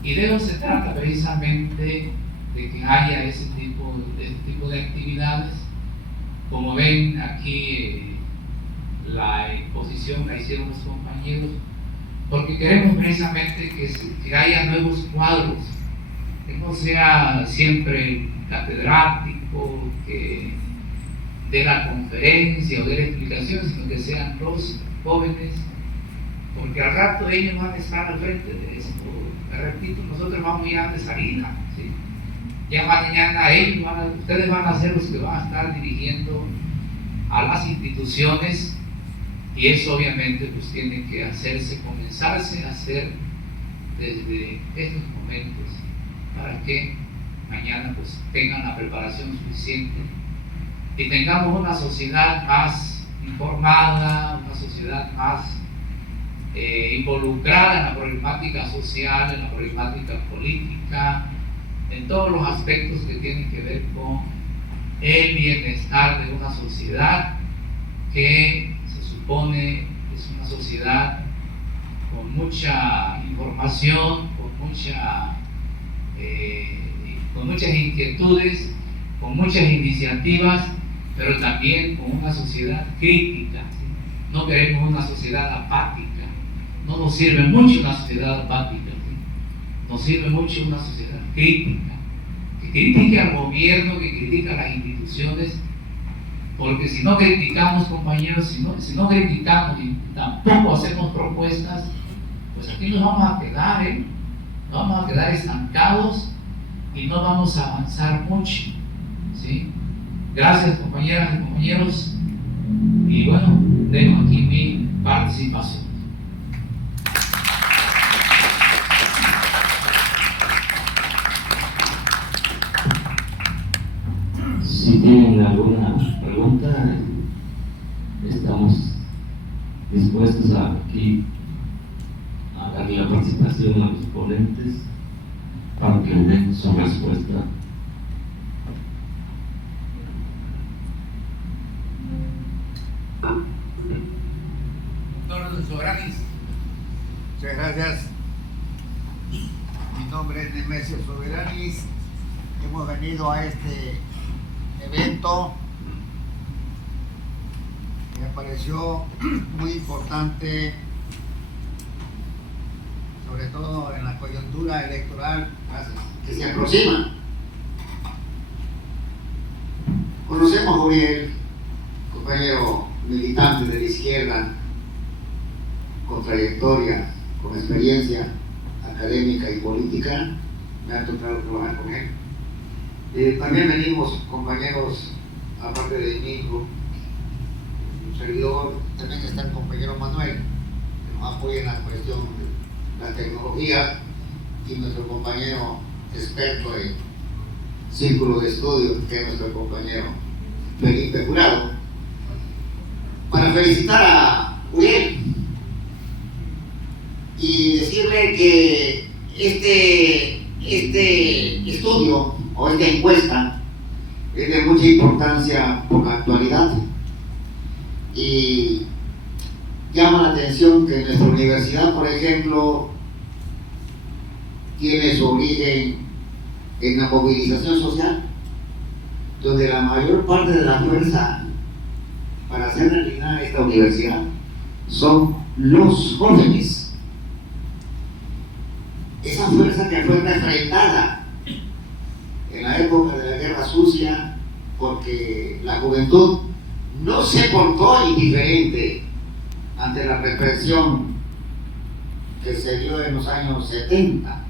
y de eso se trata precisamente, de que haya ese tipo de actividades. Como ven aquí, la exposición la hicieron los compañeros porque queremos precisamente que haya nuevos cuadros, que no sea siempre el catedrático que dé la conferencia o dé la explicación, sino que sean los jóvenes, porque al rato ellos van a estar al frente de esto. Repito, nosotros vamos ya de salida, ¿sí? Ya mañana ustedes van a ser los que van a estar dirigiendo a las instituciones, y eso obviamente pues tiene que comenzarse a hacer desde estos momentos, para que mañana pues tengan la preparación suficiente y tengamos una sociedad más informada, una sociedad más involucrada en la problemática social, en la problemática política, en todos los aspectos que tienen que ver con el bienestar de una sociedad que se supone es una sociedad con mucha información, con muchas inquietudes, con muchas iniciativas, pero también con una sociedad crítica, ¿sí? No queremos una sociedad apática. No nos sirve mucho una sociedad apática, ¿sí? Nos sirve mucho una sociedad crítica, que critique al gobierno, que critique a las instituciones, porque si no criticamos, compañeros, si no criticamos y tampoco hacemos propuestas, pues aquí nos vamos a quedar, nos vamos a quedar estancados y no vamos a avanzar mucho, ¿sí? Gracias, compañeras y compañeros, y bueno, dejo aquí mi participación. Si tienen alguna pregunta, estamos dispuestos a darle la participación a los ponentes para que den su respuesta. Doctor Soberanis. Muchas gracias. Mi nombre es Nemesio Soberanis. Hemos venido a este evento. Me pareció muy importante, sobre todo en la coyuntura electoral que se aproxima. Conocemos a Uriel, compañero militante de la izquierda, con trayectoria, con experiencia académica y política, me ha tocado trabajar con él. También venimos compañeros, aparte de mi hijo, un servidor, también está el compañero Manuel, que nos apoya en la cuestión de la tecnología, y nuestro compañero experto en círculo de estudio, que es nuestro compañero Felipe Jurado, para felicitar a Uriel y decirle que este estudio o esta encuesta es de mucha importancia por la actualidad, y llama la atención que nuestra universidad, por ejemplo, tiene su origen en la movilización social, donde la mayor parte de la fuerza para hacer realidad esta universidad son los jóvenes. Esa fuerza que fue refrendada en la época de la Guerra Sucia, porque la juventud no se portó indiferente ante la represión que se dio en los años 70.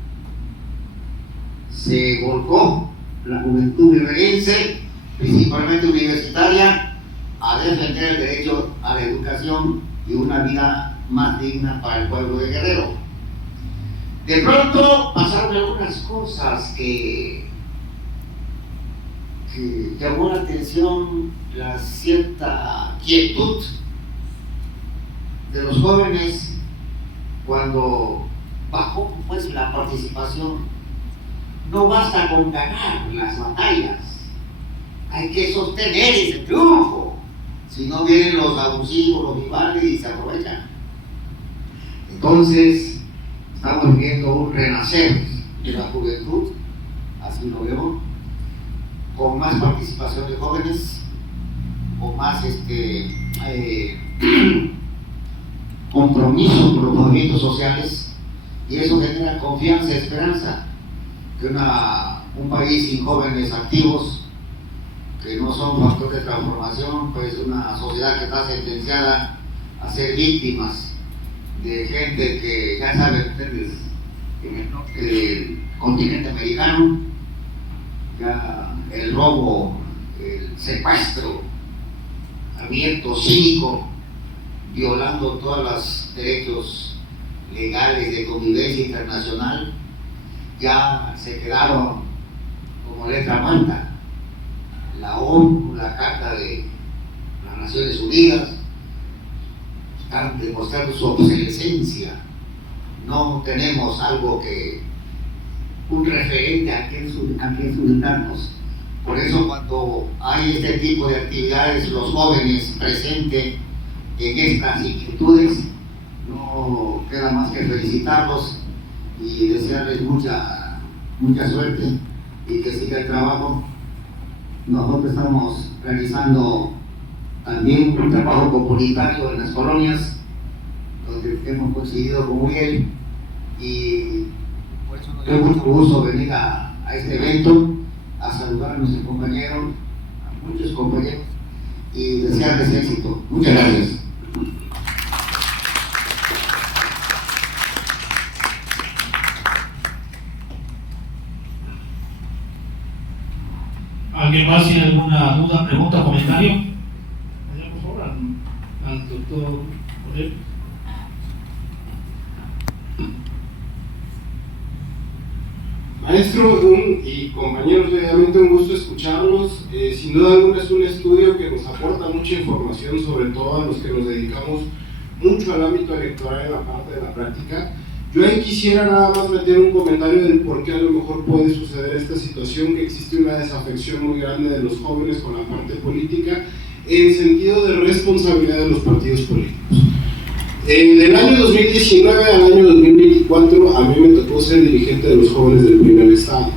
Se volcó la juventud guerrerense, principalmente universitaria, a defender el derecho a la educación y una vida más digna para el pueblo de Guerrero. De pronto pasaron algunas cosas que llamó la atención, la cierta quietud de los jóvenes cuando bajó pues la participación. No basta con ganar las batallas, hay que sostener ese triunfo, si no vienen los abusivos, los rivales y se aprovechan. Entonces estamos viendo un renacer de la juventud, así lo veo, con más participación de jóvenes, con más compromiso con los movimientos sociales, y eso genera confianza y esperanza. Que un país sin jóvenes activos, que no son factores de transformación, pues una sociedad que está sentenciada a ser víctimas de gente que, ya saben ustedes, en el continente americano, ya el robo, el secuestro abierto, cínico, violando todos los derechos legales de convivencia internacional, ya se quedaron como letra muerta. La ONU, la Carta de las Naciones Unidas, están demostrando su obsolescencia. No tenemos algo un referente a quien sujetarnos. Por eso cuando hay este tipo de actividades, los jóvenes presentes en estas inquietudes, no queda más que felicitarlos y desearles mucha suerte y que siga el trabajo. Nosotros estamos realizando también un trabajo comunitario en las colonias, donde hemos coincidido con Uriel, y por eso nos dio mucho gusto venir a este evento, a saludar a nuestros compañeros, a muchos compañeros, y desearles éxito. Muchas gracias. ¿Alguien más tiene alguna duda, pregunta o comentario? Allá, por favor, al doctor Uriel. Maestro y compañeros, obviamente un gusto escucharlos. Sin duda alguna es un estudio que nos aporta mucha información, sobre todo a los que nos dedicamos mucho al ámbito electoral en la parte de la práctica. Yo ahí quisiera nada más meter un comentario del por qué a lo mejor puede suceder esta situación, que existe una desafección muy grande de los jóvenes con la parte política, en sentido de responsabilidad de los partidos políticos. Del año 2019 al año 2024 a mí me tocó ser dirigente de los jóvenes del primer estado.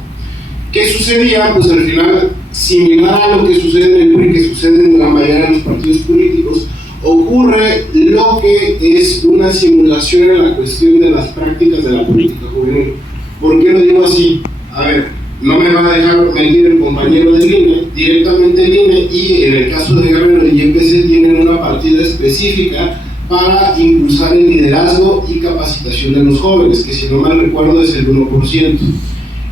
¿Qué sucedía? Pues al final, similar a lo que sucede en el PRI, que sucede en la mayoría de los partidos políticos, ocurre lo que es una simulación en la cuestión de las prácticas de la política juvenil. ¿Por qué lo digo así? A ver, no me va a dejar mentir el compañero del INE, directamente el INE y en el caso de Guerrero y EPC tienen una partida específica para impulsar el liderazgo y capacitación de los jóvenes, que si no mal recuerdo es el 1%.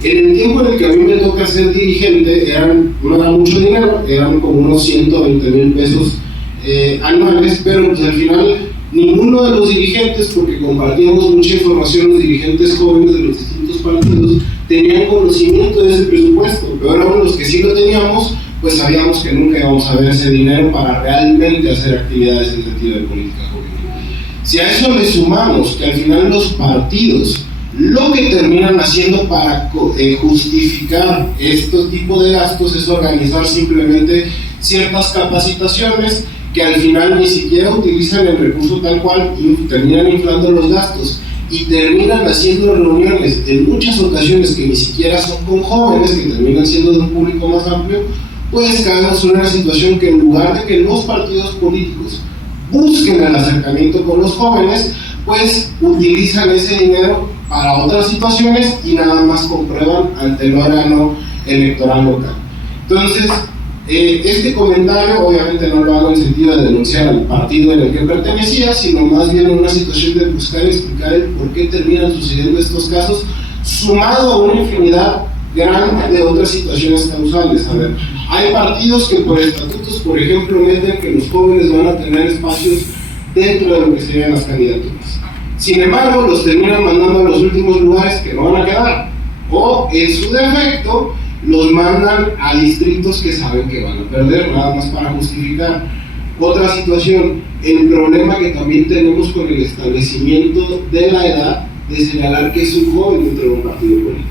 En el tiempo en el que a mí me toca ser dirigente, no era mucho dinero, eran como unos 120,000 pesos anuales, pero pues al final ninguno de los dirigentes, porque compartíamos mucha información, los dirigentes jóvenes de los distintos partidos tenían conocimiento de ese presupuesto, pero aún los que sí lo teníamos, pues sabíamos que nunca íbamos a ver ese dinero para realmente hacer actividades en sentido de política juvenil. Si a eso le sumamos que al final los partidos lo que terminan haciendo para justificar este tipo de gastos es organizar simplemente ciertas capacitaciones que al final ni siquiera utilizan el recurso tal cual y terminan inflando los gastos y terminan haciendo reuniones en muchas ocasiones que ni siquiera son con jóvenes, que terminan siendo de un público más amplio, pues caemos en una situación que en lugar de que los partidos políticos busquen el acercamiento con los jóvenes, pues utilizan ese dinero para otras situaciones y nada más comprueban ante el órgano electoral local. Entonces, este comentario obviamente no lo hago en sentido de denunciar al partido en el que pertenecía, sino más bien en una situación de buscar explicar el por qué terminan sucediendo estos casos, sumado a una infinidad grande de otras situaciones causales. A ver, hay partidos que por estatutos, por ejemplo, meten que los jóvenes van a tener espacios dentro de lo que serían las candidaturas. Sin embargo, los terminan mandando a los últimos lugares que no van a quedar, o en su defecto los mandan a distritos que saben que van a perder, nada más para justificar. Otra situación, el problema que también tenemos con el establecimiento de la edad de señalar que es un joven dentro de un partido político.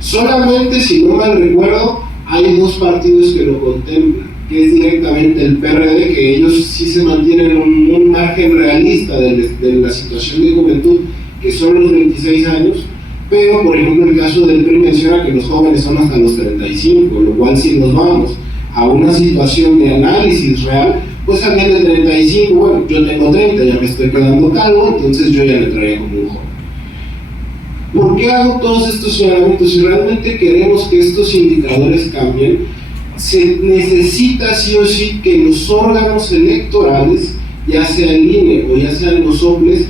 Solamente, si no mal recuerdo, hay 2 partidos que lo contemplan, que es directamente el PRD, que ellos sí se mantienen en un margen realista de la situación de juventud, que son los 26 años, pero por ejemplo el caso del PRI menciona que los jóvenes son hasta los 35, lo cual si nos vamos a una situación de análisis real, pues también de 35, bueno, yo tengo 30, ya me estoy quedando calvo, entonces yo ya le traía como un joven. ¿Por qué hago todos estos señalamientos? Si realmente queremos que estos indicadores cambien, se necesita sí o sí que los órganos electorales, ya sea el INE o ya sean los OPLES,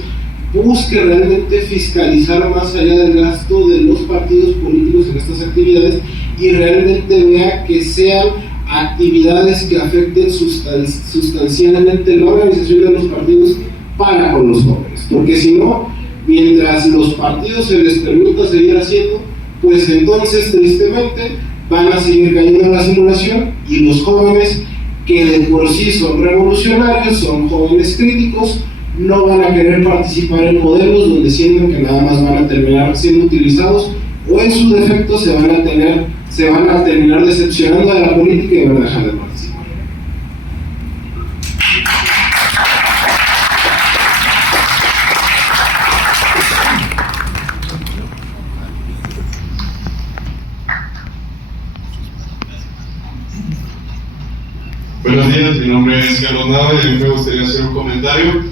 busque realmente fiscalizar más allá del gasto de los partidos políticos en estas actividades y realmente vea que sean actividades que afecten sustancialmente la organización de los partidos para con los jóvenes, porque si no, mientras los partidos se les permita seguir haciendo, pues entonces tristemente van a seguir cayendo en la simulación y los jóvenes que de por sí son revolucionarios, son jóvenes críticos, no van a querer participar en modelos donde sienten que nada más van a terminar siendo utilizados o en su defecto se van a terminar decepcionando de la política y van a dejar de participar. Buenos días, mi nombre es Carlos Nava y a mí me gustaría hacer un comentario,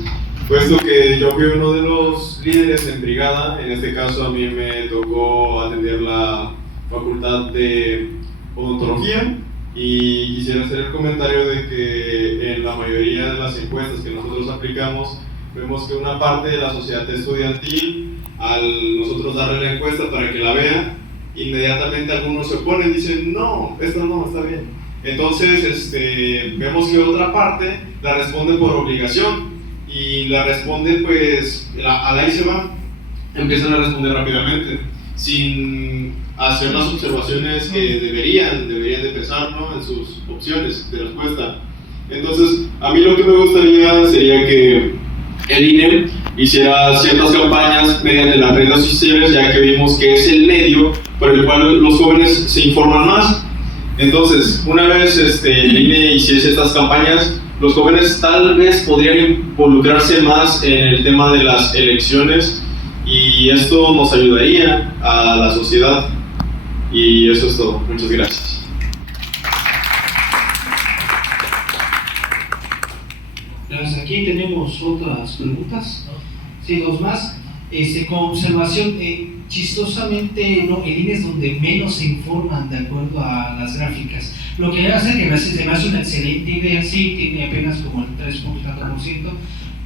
puesto que yo fui uno de los líderes en brigada. En este caso a mí me tocó atender la facultad de odontología y quisiera hacer el comentario de que en la mayoría de las encuestas que nosotros aplicamos vemos que una parte de la sociedad estudiantil, al nosotros darle la encuesta para que la vea, inmediatamente algunos se oponen y dicen no, esto no está bien. Entonces vemos que otra parte la responde por obligación y la responde pues a la y se va, empiezan a responder rápidamente sin hacer las observaciones que deberían de pensar, ¿no?, en sus opciones de respuesta. Entonces a mí lo que me gustaría sería que el INE hiciera ciertas campañas mediante las redes sociales, ya que vimos que es el medio por el cual los jóvenes se informan más. Entonces, una vez el INE hiciese estas campañas, los jóvenes tal vez podrían involucrarse más en el tema de las elecciones y esto nos ayudaría a la sociedad. Y eso es todo. Muchas gracias. Gracias. Aquí tenemos otras preguntas. Sí, 2 más. Con observación, chistosamente el INE es donde menos se informan de acuerdo a las gráficas. Lo que hace que se me hace una excelente idea, sí, tiene apenas como el 3.4%,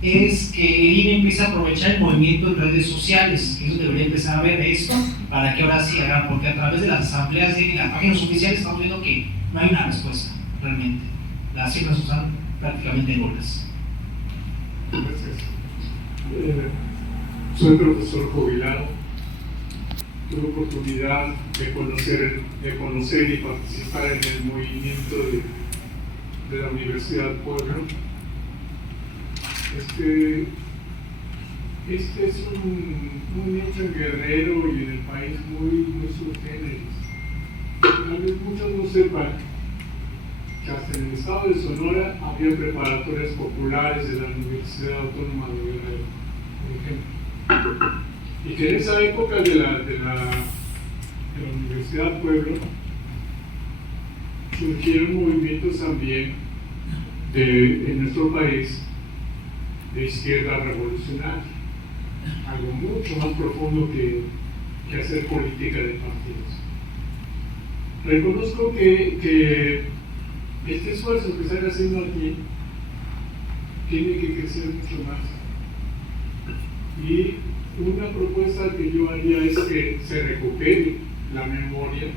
es que el INE empieza a aprovechar el movimiento en redes sociales, que ellos deberían empezar a ver esto para que ahora sí hagan, porque a través de las asambleas y las páginas oficiales estamos viendo que no hay una respuesta realmente. Las cifras están prácticamente nulas. Gracias. Soy profesor jubilado. Tuve oportunidad de conocer y participar en el movimiento de la Universidad Puebla. Este es un hecho en Guerrero y en el país muy sui generis. Tal vez muchos no sepan que hasta en el estado de Sonora había preparatorias populares de la Universidad Autónoma de Guerrero, por ejemplo. Y que en esa época de la Universidad Puebla surgieron movimientos también en nuestro país de izquierda revolucionaria, algo mucho más profundo que hacer política de partidos. Reconozco que este esfuerzo que están haciendo aquí tiene que crecer mucho más. Y una propuesta que yo haría es que se recupere la memoria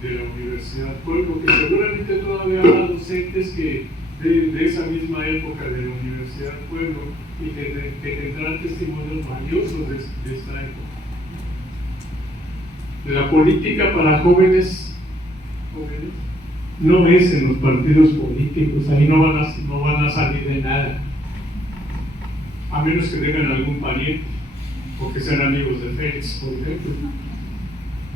de la Universidad Puebla, que seguramente todavía habrá docentes que de esa misma época de la Universidad Puebla y que tendrán testimonios valiosos de esta época. La política para jóvenes no es en los partidos políticos, ahí no van a salir de nada, a menos que tengan algún pariente o que sean amigos de Félix, por ejemplo.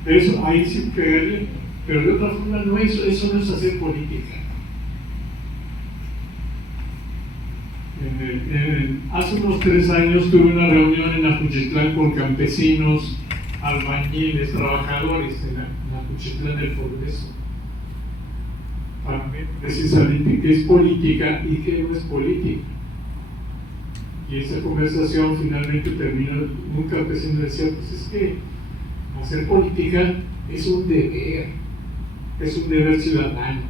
Eso, ahí sí pegaría, pero de otra forma eso no es hacer política. Hace unos 3 años tuve una reunión en Ajuchitlán con campesinos, albañiles, trabajadores en Ajuchitlán del Progreso, para ver precisamente qué es política y qué no es política. Y esa conversación finalmente terminó, un campesino decía, pues es que hacer política es un deber ciudadano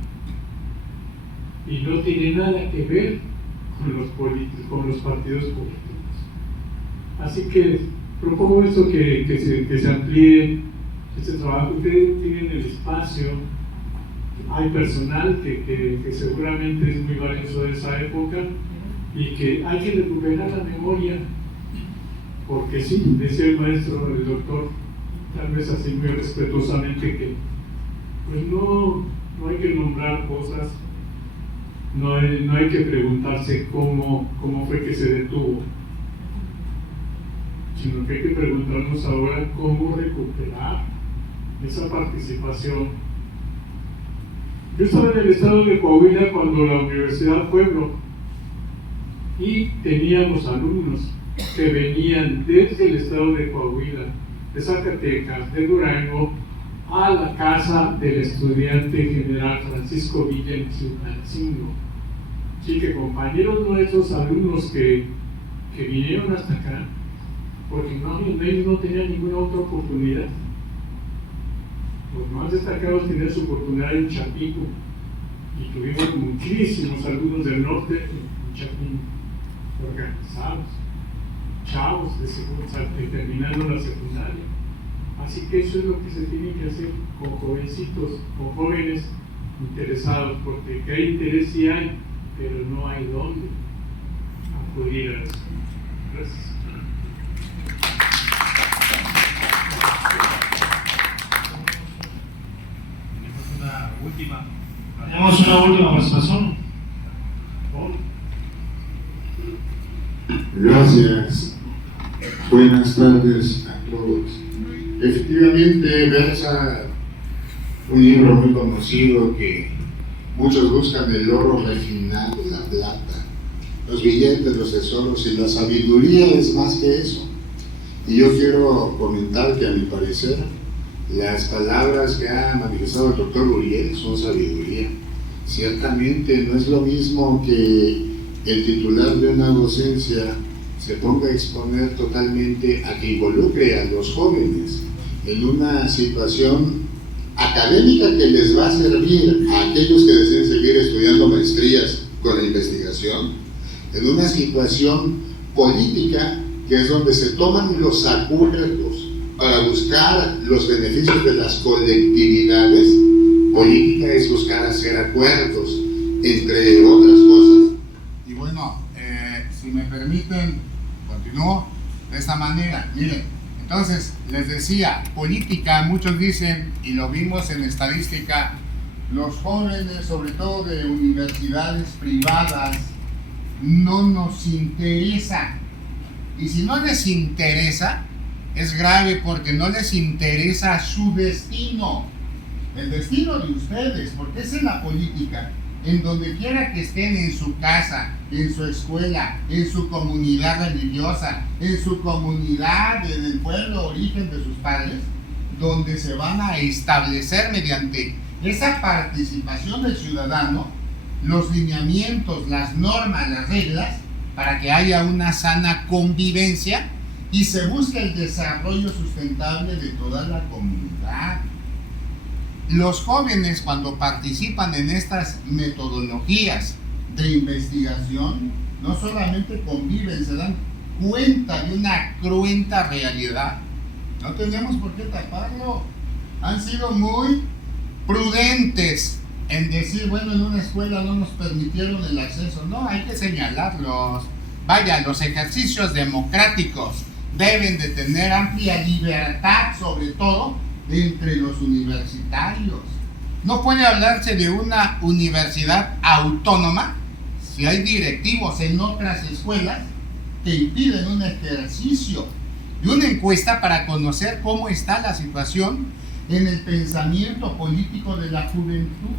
y no tiene nada que ver con los partidos políticos. Así que propongo esto, que se amplíe este trabajo. Ustedes tienen el espacio, hay personal que seguramente es muy valioso de esa época y que hay que recuperar la memoria, porque sí, decía el maestro, el doctor, tal vez así muy respetuosamente, que pues no hay que nombrar cosas, no hay que preguntarse cómo fue que se detuvo, sino que hay que preguntarnos ahora cómo recuperar esa participación. Yo estaba en el estado de Coahuila cuando la Universidad Puebla, y teníamos alumnos que venían desde el estado de Coahuila, de Zacatecas, de Durango, a la casa del estudiante general Francisco Villa en Chilpancingo. Así que compañeros nuestros, alumnos que vinieron hasta acá, porque ellos no tenían ninguna otra oportunidad. Los más destacados tenían su oportunidad en Chapingo, y tuvimos muchísimos alumnos del norte en Chapingo, organizados, chavos terminando la secundaria. Así que eso es lo que se tiene que hacer con jovencitos, con jóvenes interesados, porque que hay interés sí hay, pero no hay dónde acudir a eso. Gracias. Tenemos una última participación. Gracias. Buenas tardes a todos. Efectivamente, Versa, un libro muy conocido que muchos buscan el oro refinado, la plata, los billetes, los tesoros, y la sabiduría es más que eso. Y yo quiero comentar que, a mi parecer, las palabras que ha manifestado el doctor Uriel son sabiduría. Ciertamente no es lo mismo que el titular de una docencia se ponga a exponer totalmente a que involucre a los jóvenes en una situación académica que les va a servir a aquellos que deseen seguir estudiando maestrías con la investigación, en una situación política, que es donde se toman los acuerdos para buscar los beneficios de las colectividades. Política es buscar hacer acuerdos, entre otras cosas. Y bueno, si me permiten, continúo de esta manera. Miren, entonces les decía, política, muchos dicen, y lo vimos en estadística, los jóvenes, sobre todo de universidades privadas, no nos interesa. Y si no les interesa, es grave, porque no les interesa su destino, el destino de ustedes, porque es en la política, en donde quiera que estén, en su casa, en su escuela, en su comunidad religiosa, en su comunidad, en el pueblo origen de sus padres, donde se van a establecer mediante esa participación del ciudadano los lineamientos, las normas, las reglas, para que haya una sana convivencia y se busque el desarrollo sustentable de toda la comunidad. Los jóvenes, cuando participan en estas metodologías de investigación, no solamente conviven, se dan cuenta de una cruenta realidad. No tenemos por qué taparlo. Han sido muy prudentes en decir, bueno, en una escuela no nos permitieron el acceso. No, hay que señalarlos. Vaya, los ejercicios democráticos deben de tener amplia libertad, sobre todo entre los universitarios. No puede hablarse de una universidad autónoma si hay directivos en otras escuelas que impiden un ejercicio y una encuesta para conocer cómo está la situación en el pensamiento político de la juventud.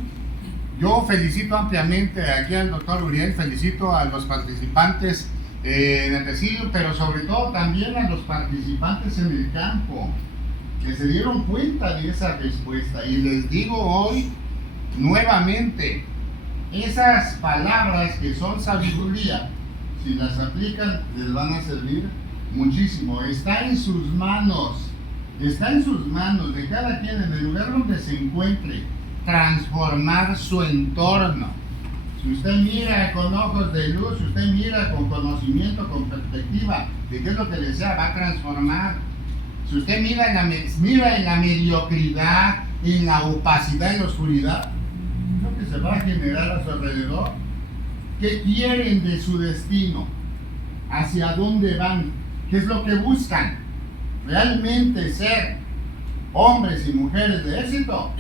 Yo felicito ampliamente aquí al doctor Uriel, felicito a los participantes en el presidio, pero sobre todo también a los participantes en el campo, que se dieron cuenta de esa respuesta. Y les digo hoy nuevamente, esas palabras que son sabiduría, si las aplican, les van a servir muchísimo. Está en sus manos de cada quien, en el lugar donde se encuentre, transformar su entorno. Si usted mira con ojos de luz, si usted mira con conocimiento, con perspectiva de qué es lo que desea, va a transformar. Si usted mira en la mediocridad, en la opacidad y la oscuridad, lo que se va a generar a su alrededor. ¿Qué quieren de su destino? ¿Hacia dónde van? ¿Qué es lo que buscan? ¿Realmente ser hombres y mujeres de éxito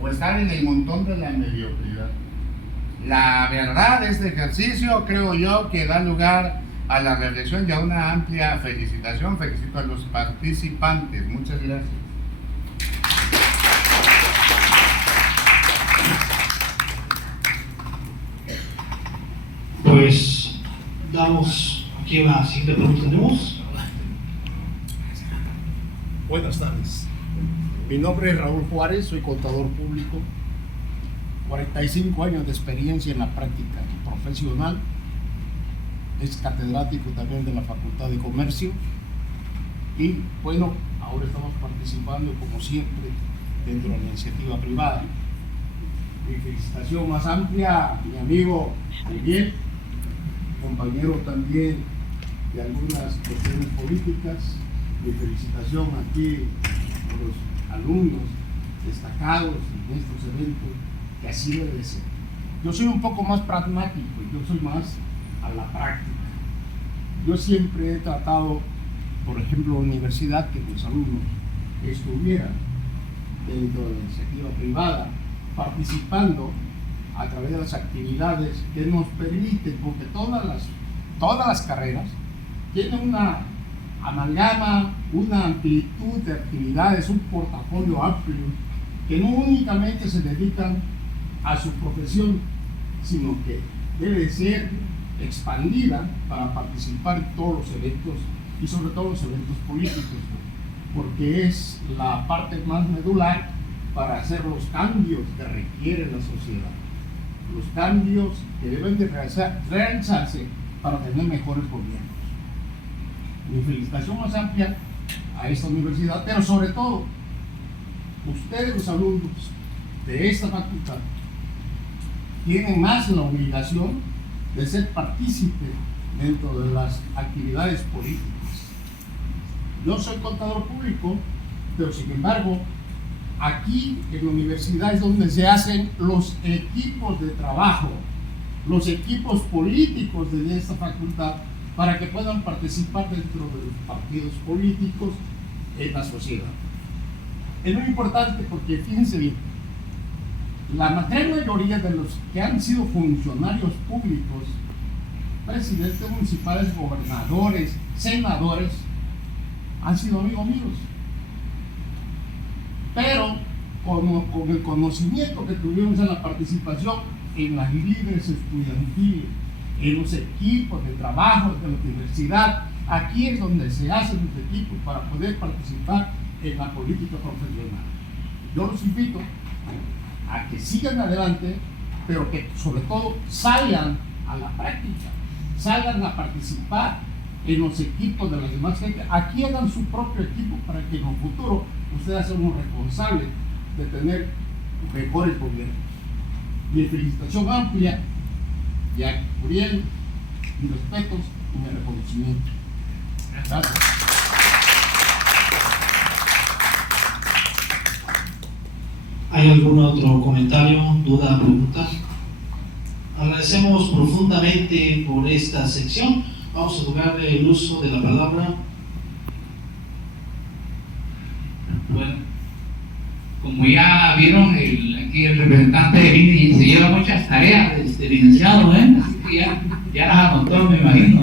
o estar en el montón de la mediocridad? La verdad, este ejercicio creo yo que da lugar a la reflexión y a una amplia felicitación. Felicito a los participantes. Muchas gracias. Pues damos aquí una siguiente pregunta. ¿Tenemos? Buenas tardes. Mi nombre es Raúl Juárez, soy contador público, 45 años de experiencia en la práctica profesional, es catedrático también de la Facultad de Comercio y bueno, ahora estamos participando como siempre dentro de la iniciativa privada. Mi felicitación más amplia a mi amigo Miguel, compañero también de algunas cuestiones políticas. Mi felicitación aquí a los alumnos destacados en estos eventos, que así debe ser. Yo soy un poco más pragmático, yo soy más a la práctica. Yo siempre he tratado, por ejemplo, en la universidad, que mis alumnos estuvieran dentro de la iniciativa privada, participando a través de las actividades que nos permiten, porque todas las carreras tienen una amalgama, una amplitud de actividades, un portafolio amplio, que no únicamente se dedican a su profesión, sino que debe ser expandida para participar en todos los eventos y sobre todo los eventos políticos, porque es la parte más medular para hacer los cambios que requiere la sociedad, los cambios que deben de realizarse para tener mejores gobiernos. Mi felicitación más amplia a esta universidad, pero sobre todo ustedes, los alumnos de esta facultad, tienen más la obligación de ser partícipes dentro de las actividades políticas. Yo soy contador público, pero sin embargo, aquí en la universidad es donde se hacen los equipos de trabajo, los equipos políticos de esta facultad, para que puedan participar dentro de los partidos políticos en la sociedad. Es muy importante porque, fíjense bien, la gran mayoría de los que han sido funcionarios públicos, presidentes municipales, gobernadores, senadores, han sido amigos míos. Pero con el conocimiento que tuvimos en la participación en las líderes estudiantiles, en los equipos de trabajo de la universidad, aquí es donde se hacen los equipos para poder participar en la política profesional. Yo los invito a que sigan adelante, pero que sobre todo salgan a la práctica, salgan a participar en los equipos de las demás gente. Aquí hagan su propio equipo para que en el futuro ustedes sean los responsables de tener mejores gobiernos. Mi felicitación amplia y a Uriel, mis respetos y mi reconocimiento. Gracias. ¿Hay algún otro comentario, duda, pregunta? Agradecemos profundamente por esta sección. Vamos a darle el uso de la palabra. Bueno, como ya vieron, aquí el representante de INE se lleva muchas tareas, licenciado, así que ya las anotó, me imagino,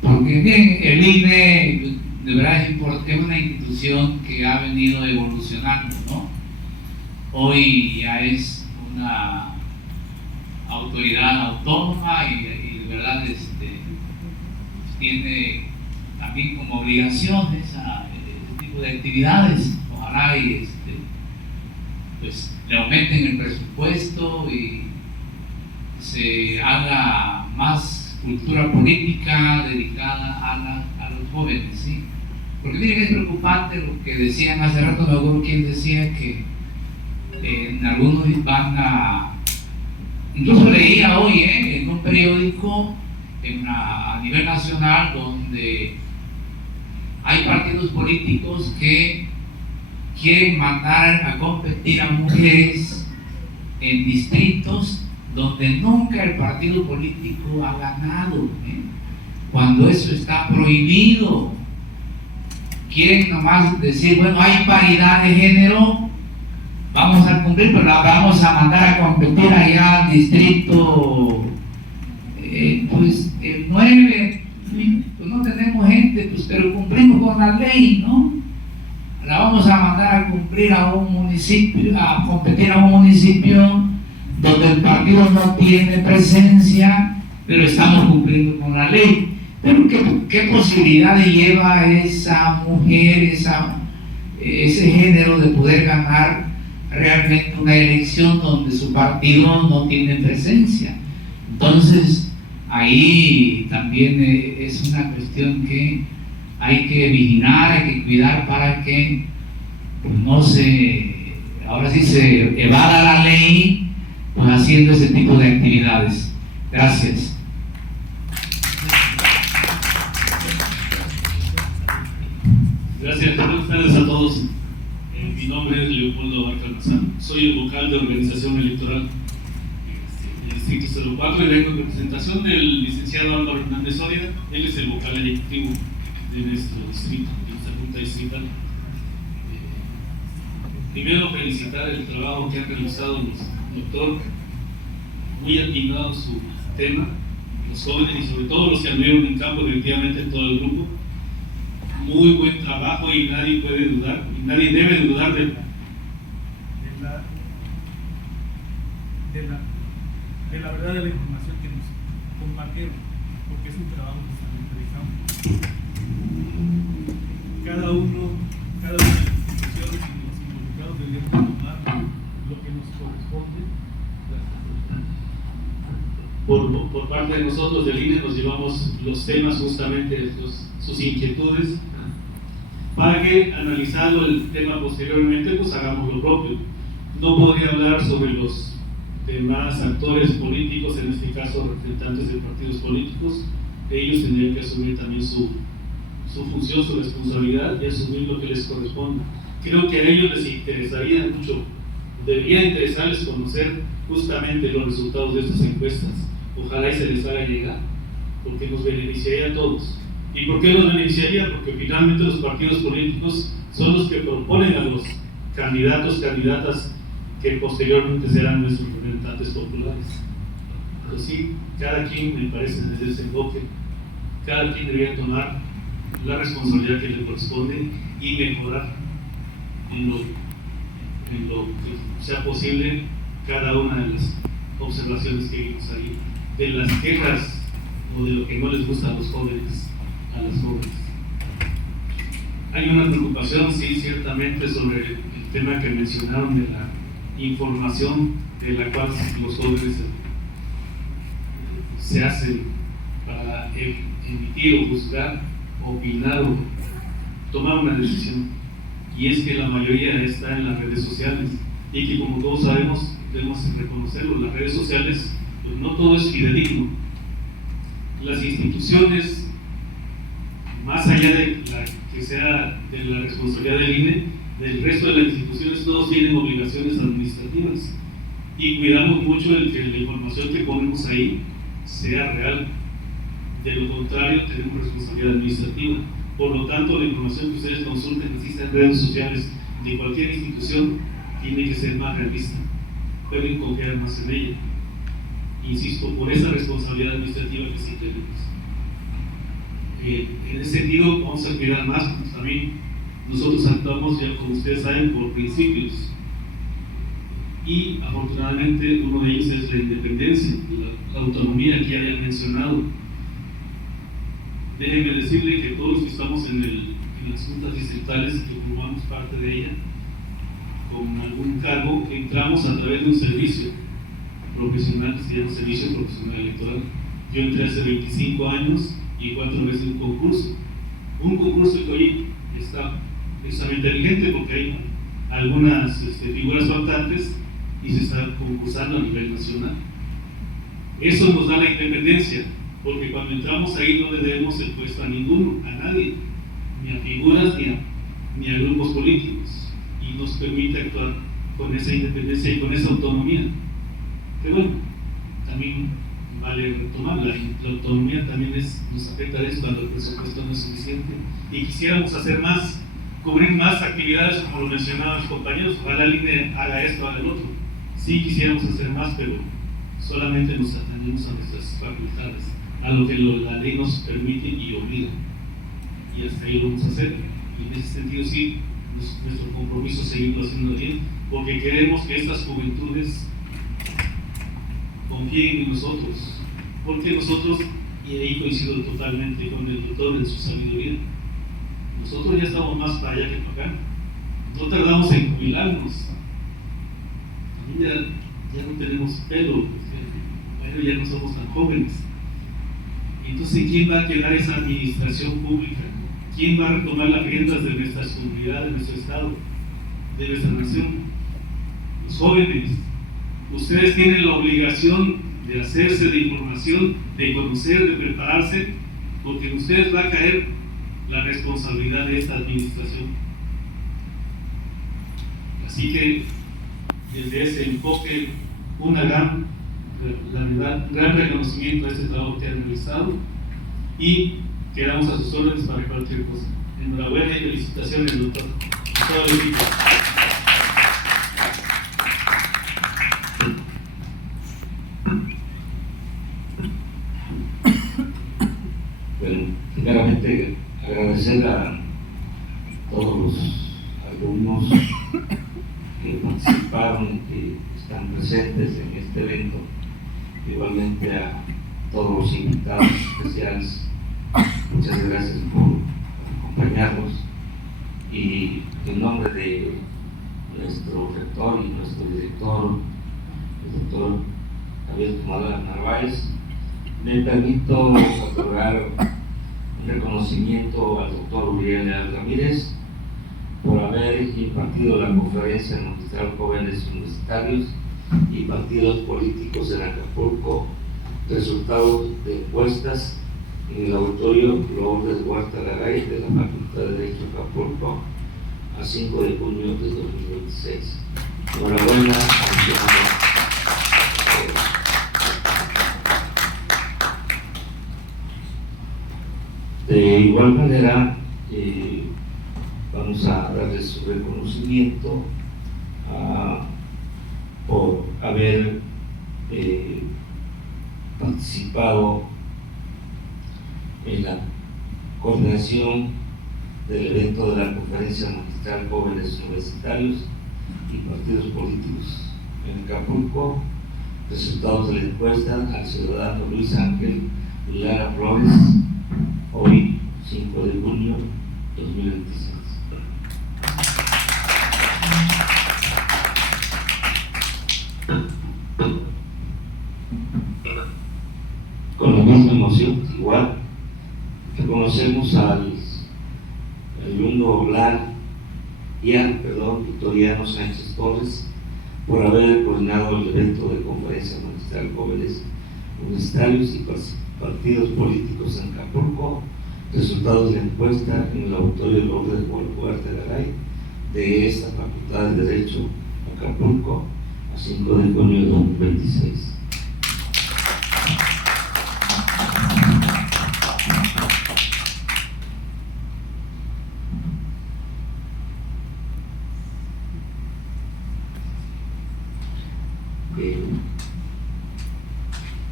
porque bien, el INE de verdad es una institución que ha venido evolucionando, ¿no? Hoy ya es una autoridad autónoma y de verdad tiene también como obligaciones este tipo de actividades. Ojalá y pues le aumenten el presupuesto y se haga más cultura política dedicada a los jóvenes, ¿sí? Porque miren, es preocupante lo que decían hace rato, me acuerdo quién decía que en algunos incluso leía hoy en un periódico a nivel nacional donde hay partidos políticos que quieren mandar a competir a mujeres en distritos donde nunca el partido político ha ganado, cuando eso está prohibido. Quieren nomás decir, bueno, hay paridad de género, vamos a cumplir, pero la vamos a mandar a competir allá al distrito pues el 9, pues no tenemos gente, pues, pero cumplimos con la ley, ¿no? La vamos a mandar a cumplir a un municipio, a competir a un municipio donde el partido no tiene presencia, pero estamos cumpliendo con la ley. Pero ¿qué posibilidad lleva esa mujer, ese género de poder ganar realmente una elección donde su partido no tiene presencia? Entonces, ahí también es una cuestión que hay que vigilar, hay que cuidar para que pues, no ahora sí se evada la ley, pues haciendo ese tipo de actividades. Gracias. Gracias, buenas tardes a todos. Mi nombre es Leopoldo Abarca Almazán, soy el vocal de organización electoral del Distrito 04 y vengo en representación del licenciado Álvaro Hernández Soria. Él es el vocal ejecutivo de nuestro distrito, de nuestra junta distrital. Primero, felicitar el trabajo que han realizado los doctores, muy atinado su tema, los jóvenes y sobre todo los que anduvieron en campo, efectivamente todo el grupo. Muy buen trabajo y nadie puede dudar, y nadie debe dudar de la verdad de la información que nos compartieron, porque es un trabajo que está realizando. Cada una de las instituciones y los involucrados debemos tomar lo que nos corresponde. Por parte de nosotros del INE nos llevamos los temas, justamente sus inquietudes, para que, analizando el tema posteriormente, pues hagamos lo propio. No podría hablar sobre los demás actores políticos, en este caso representantes de partidos políticos, ellos tendrían que asumir también su función, su responsabilidad y asumir lo que les corresponde. Creo que a ellos les interesaría mucho, debería interesarles conocer justamente los resultados de estas encuestas. Ojalá y se les haga llegar, porque nos beneficiaría a todos. ¿Y por qué nos beneficiaría? Porque finalmente los partidos políticos son los que proponen a los candidatos, candidatas que posteriormente serán nuestros representantes populares. Pero sí, cada quien, me parece, desde ese enfoque, cada quien debería tomar la responsabilidad que le corresponde y mejorar en lo que sea posible cada una de las observaciones que vimos ahí, de las quejas o de lo que no les gusta a los jóvenes, a las jóvenes. Hay una preocupación, sí, ciertamente, sobre el tema que mencionaron de la información de la cual los jóvenes se hacen para emitir o juzgar, opinar o tomar una decisión. Y es que la mayoría está en las redes sociales y que, como todos sabemos, debemos reconocerlo, las redes sociales, pues no todo es fidedigno. Las instituciones, más allá de la que sea de la responsabilidad del INE, del resto de las instituciones, todos tienen obligaciones administrativas y cuidamos mucho el que la información que ponemos ahí sea real. De lo contrario, tenemos responsabilidad administrativa. Por lo tanto, la información que ustedes consulten, así sea en redes sociales de cualquier institución, tiene que ser más realista. Pueden confiar más en ella. Insisto, por esa responsabilidad administrativa que sí tenemos. En ese sentido, vamos a cuidar más, pues también nosotros actuamos, ya como ustedes saben, por principios. Y afortunadamente uno de ellos es la independencia, la autonomía que ya había mencionado. Déjenme decirle que todos los que estamos en las juntas distritales, que formamos parte de ella, con algún cargo, entramos a través de un servicio profesional que se llama Servicio Profesional Electoral. Yo entré hace 25 años y 4 veces un concurso. Un concurso que hoy está precisamente vigente porque hay algunas figuras faltantes y se está concursando a nivel nacional. Eso nos da la independencia, porque cuando entramos ahí no le debemos el puesto a ninguno, a nadie, ni a figuras ni a grupos políticos, y nos permite actuar con esa independencia y con esa autonomía. Que bueno, también vale retomar, la autonomía también nos afecta a eso cuando el presupuesto no es suficiente y quisiéramos hacer más, cubrir más actividades como lo mencionaban los compañeros. Ojalá el INE haga esto, haga el otro. Sí quisiéramos hacer más, pero solamente nos atendemos a nuestras facultades, a lo que la ley nos permite y obliga, y hasta ahí lo vamos a hacer. Y en ese sentido sí, nuestro compromiso es seguirlo haciendo bien, porque queremos que estas juventudes confíen en nosotros, porque nosotros, y ahí coincido totalmente con el doctor en su sabiduría, nosotros ya estamos más para allá que para acá. No tardamos en jubilarnos, ya no tenemos pelo, bueno, ya no somos tan jóvenes. Entonces, ¿quién va a quedar esa administración pública? ¿Quién va a retomar las riendas de nuestras comunidades, de nuestro estado, de nuestra nación? Los jóvenes. Ustedes tienen la obligación de hacerse de información, de conocer, de prepararse, porque en ustedes va a caer la responsabilidad de esta administración. Así que, desde ese enfoque, la verdad, gran reconocimiento a este trabajo que han realizado y quedamos a sus órdenes para cualquier cosa. Enhorabuena y felicitaciones, doctor, a todo el equipo. Bueno, primeramente agradecer a todos los alumnos que participaron, que están presentes en este evento, igualmente a todos los invitados especiales. Muchas gracias por acompañarnos, y en nombre de nuestro rector y nuestro director, el doctor Javier Tomadora Narváez, me permito otorgar un reconocimiento al doctor Uriel Leal Ramírez por haber impartido la conferencia magistral Jóvenes Universitarios y partidos políticos en Acapulco. Resultados de encuestas en el auditorio Lourdes Huerta Garay de la Facultad de Derecho Acapulco a 5 de junio de 2026. Enhorabuena, de igual manera, vamos a darles su reconocimiento por haber participado en la coordinación del evento de la Conferencia Magistral Jóvenes Universitarios y Partidos Políticos en Acapulco. Resultados de la encuesta al ciudadano Luis Ángel Lara Flores, hoy 5 de junio 2026. Con la misma emoción, igual, reconocemos al alumno Victoriano Sánchez Torres por haber coordinado el evento de Conferencia Magistral Jóvenes Universitarios y Partidos Políticos en Acapulco. Resultados de la encuesta en el auditorio Lourdes Huerta Garay de esta Facultad de Derecho Acapulco a 5 de junio de 2026.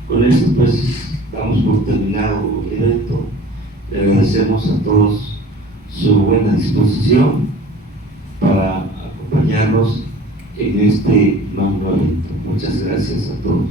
Con esto pues damos por terminado el evento. Le agradecemos a todos su buena disposición para acompañarnos en este magno evento. Muchas gracias a todos.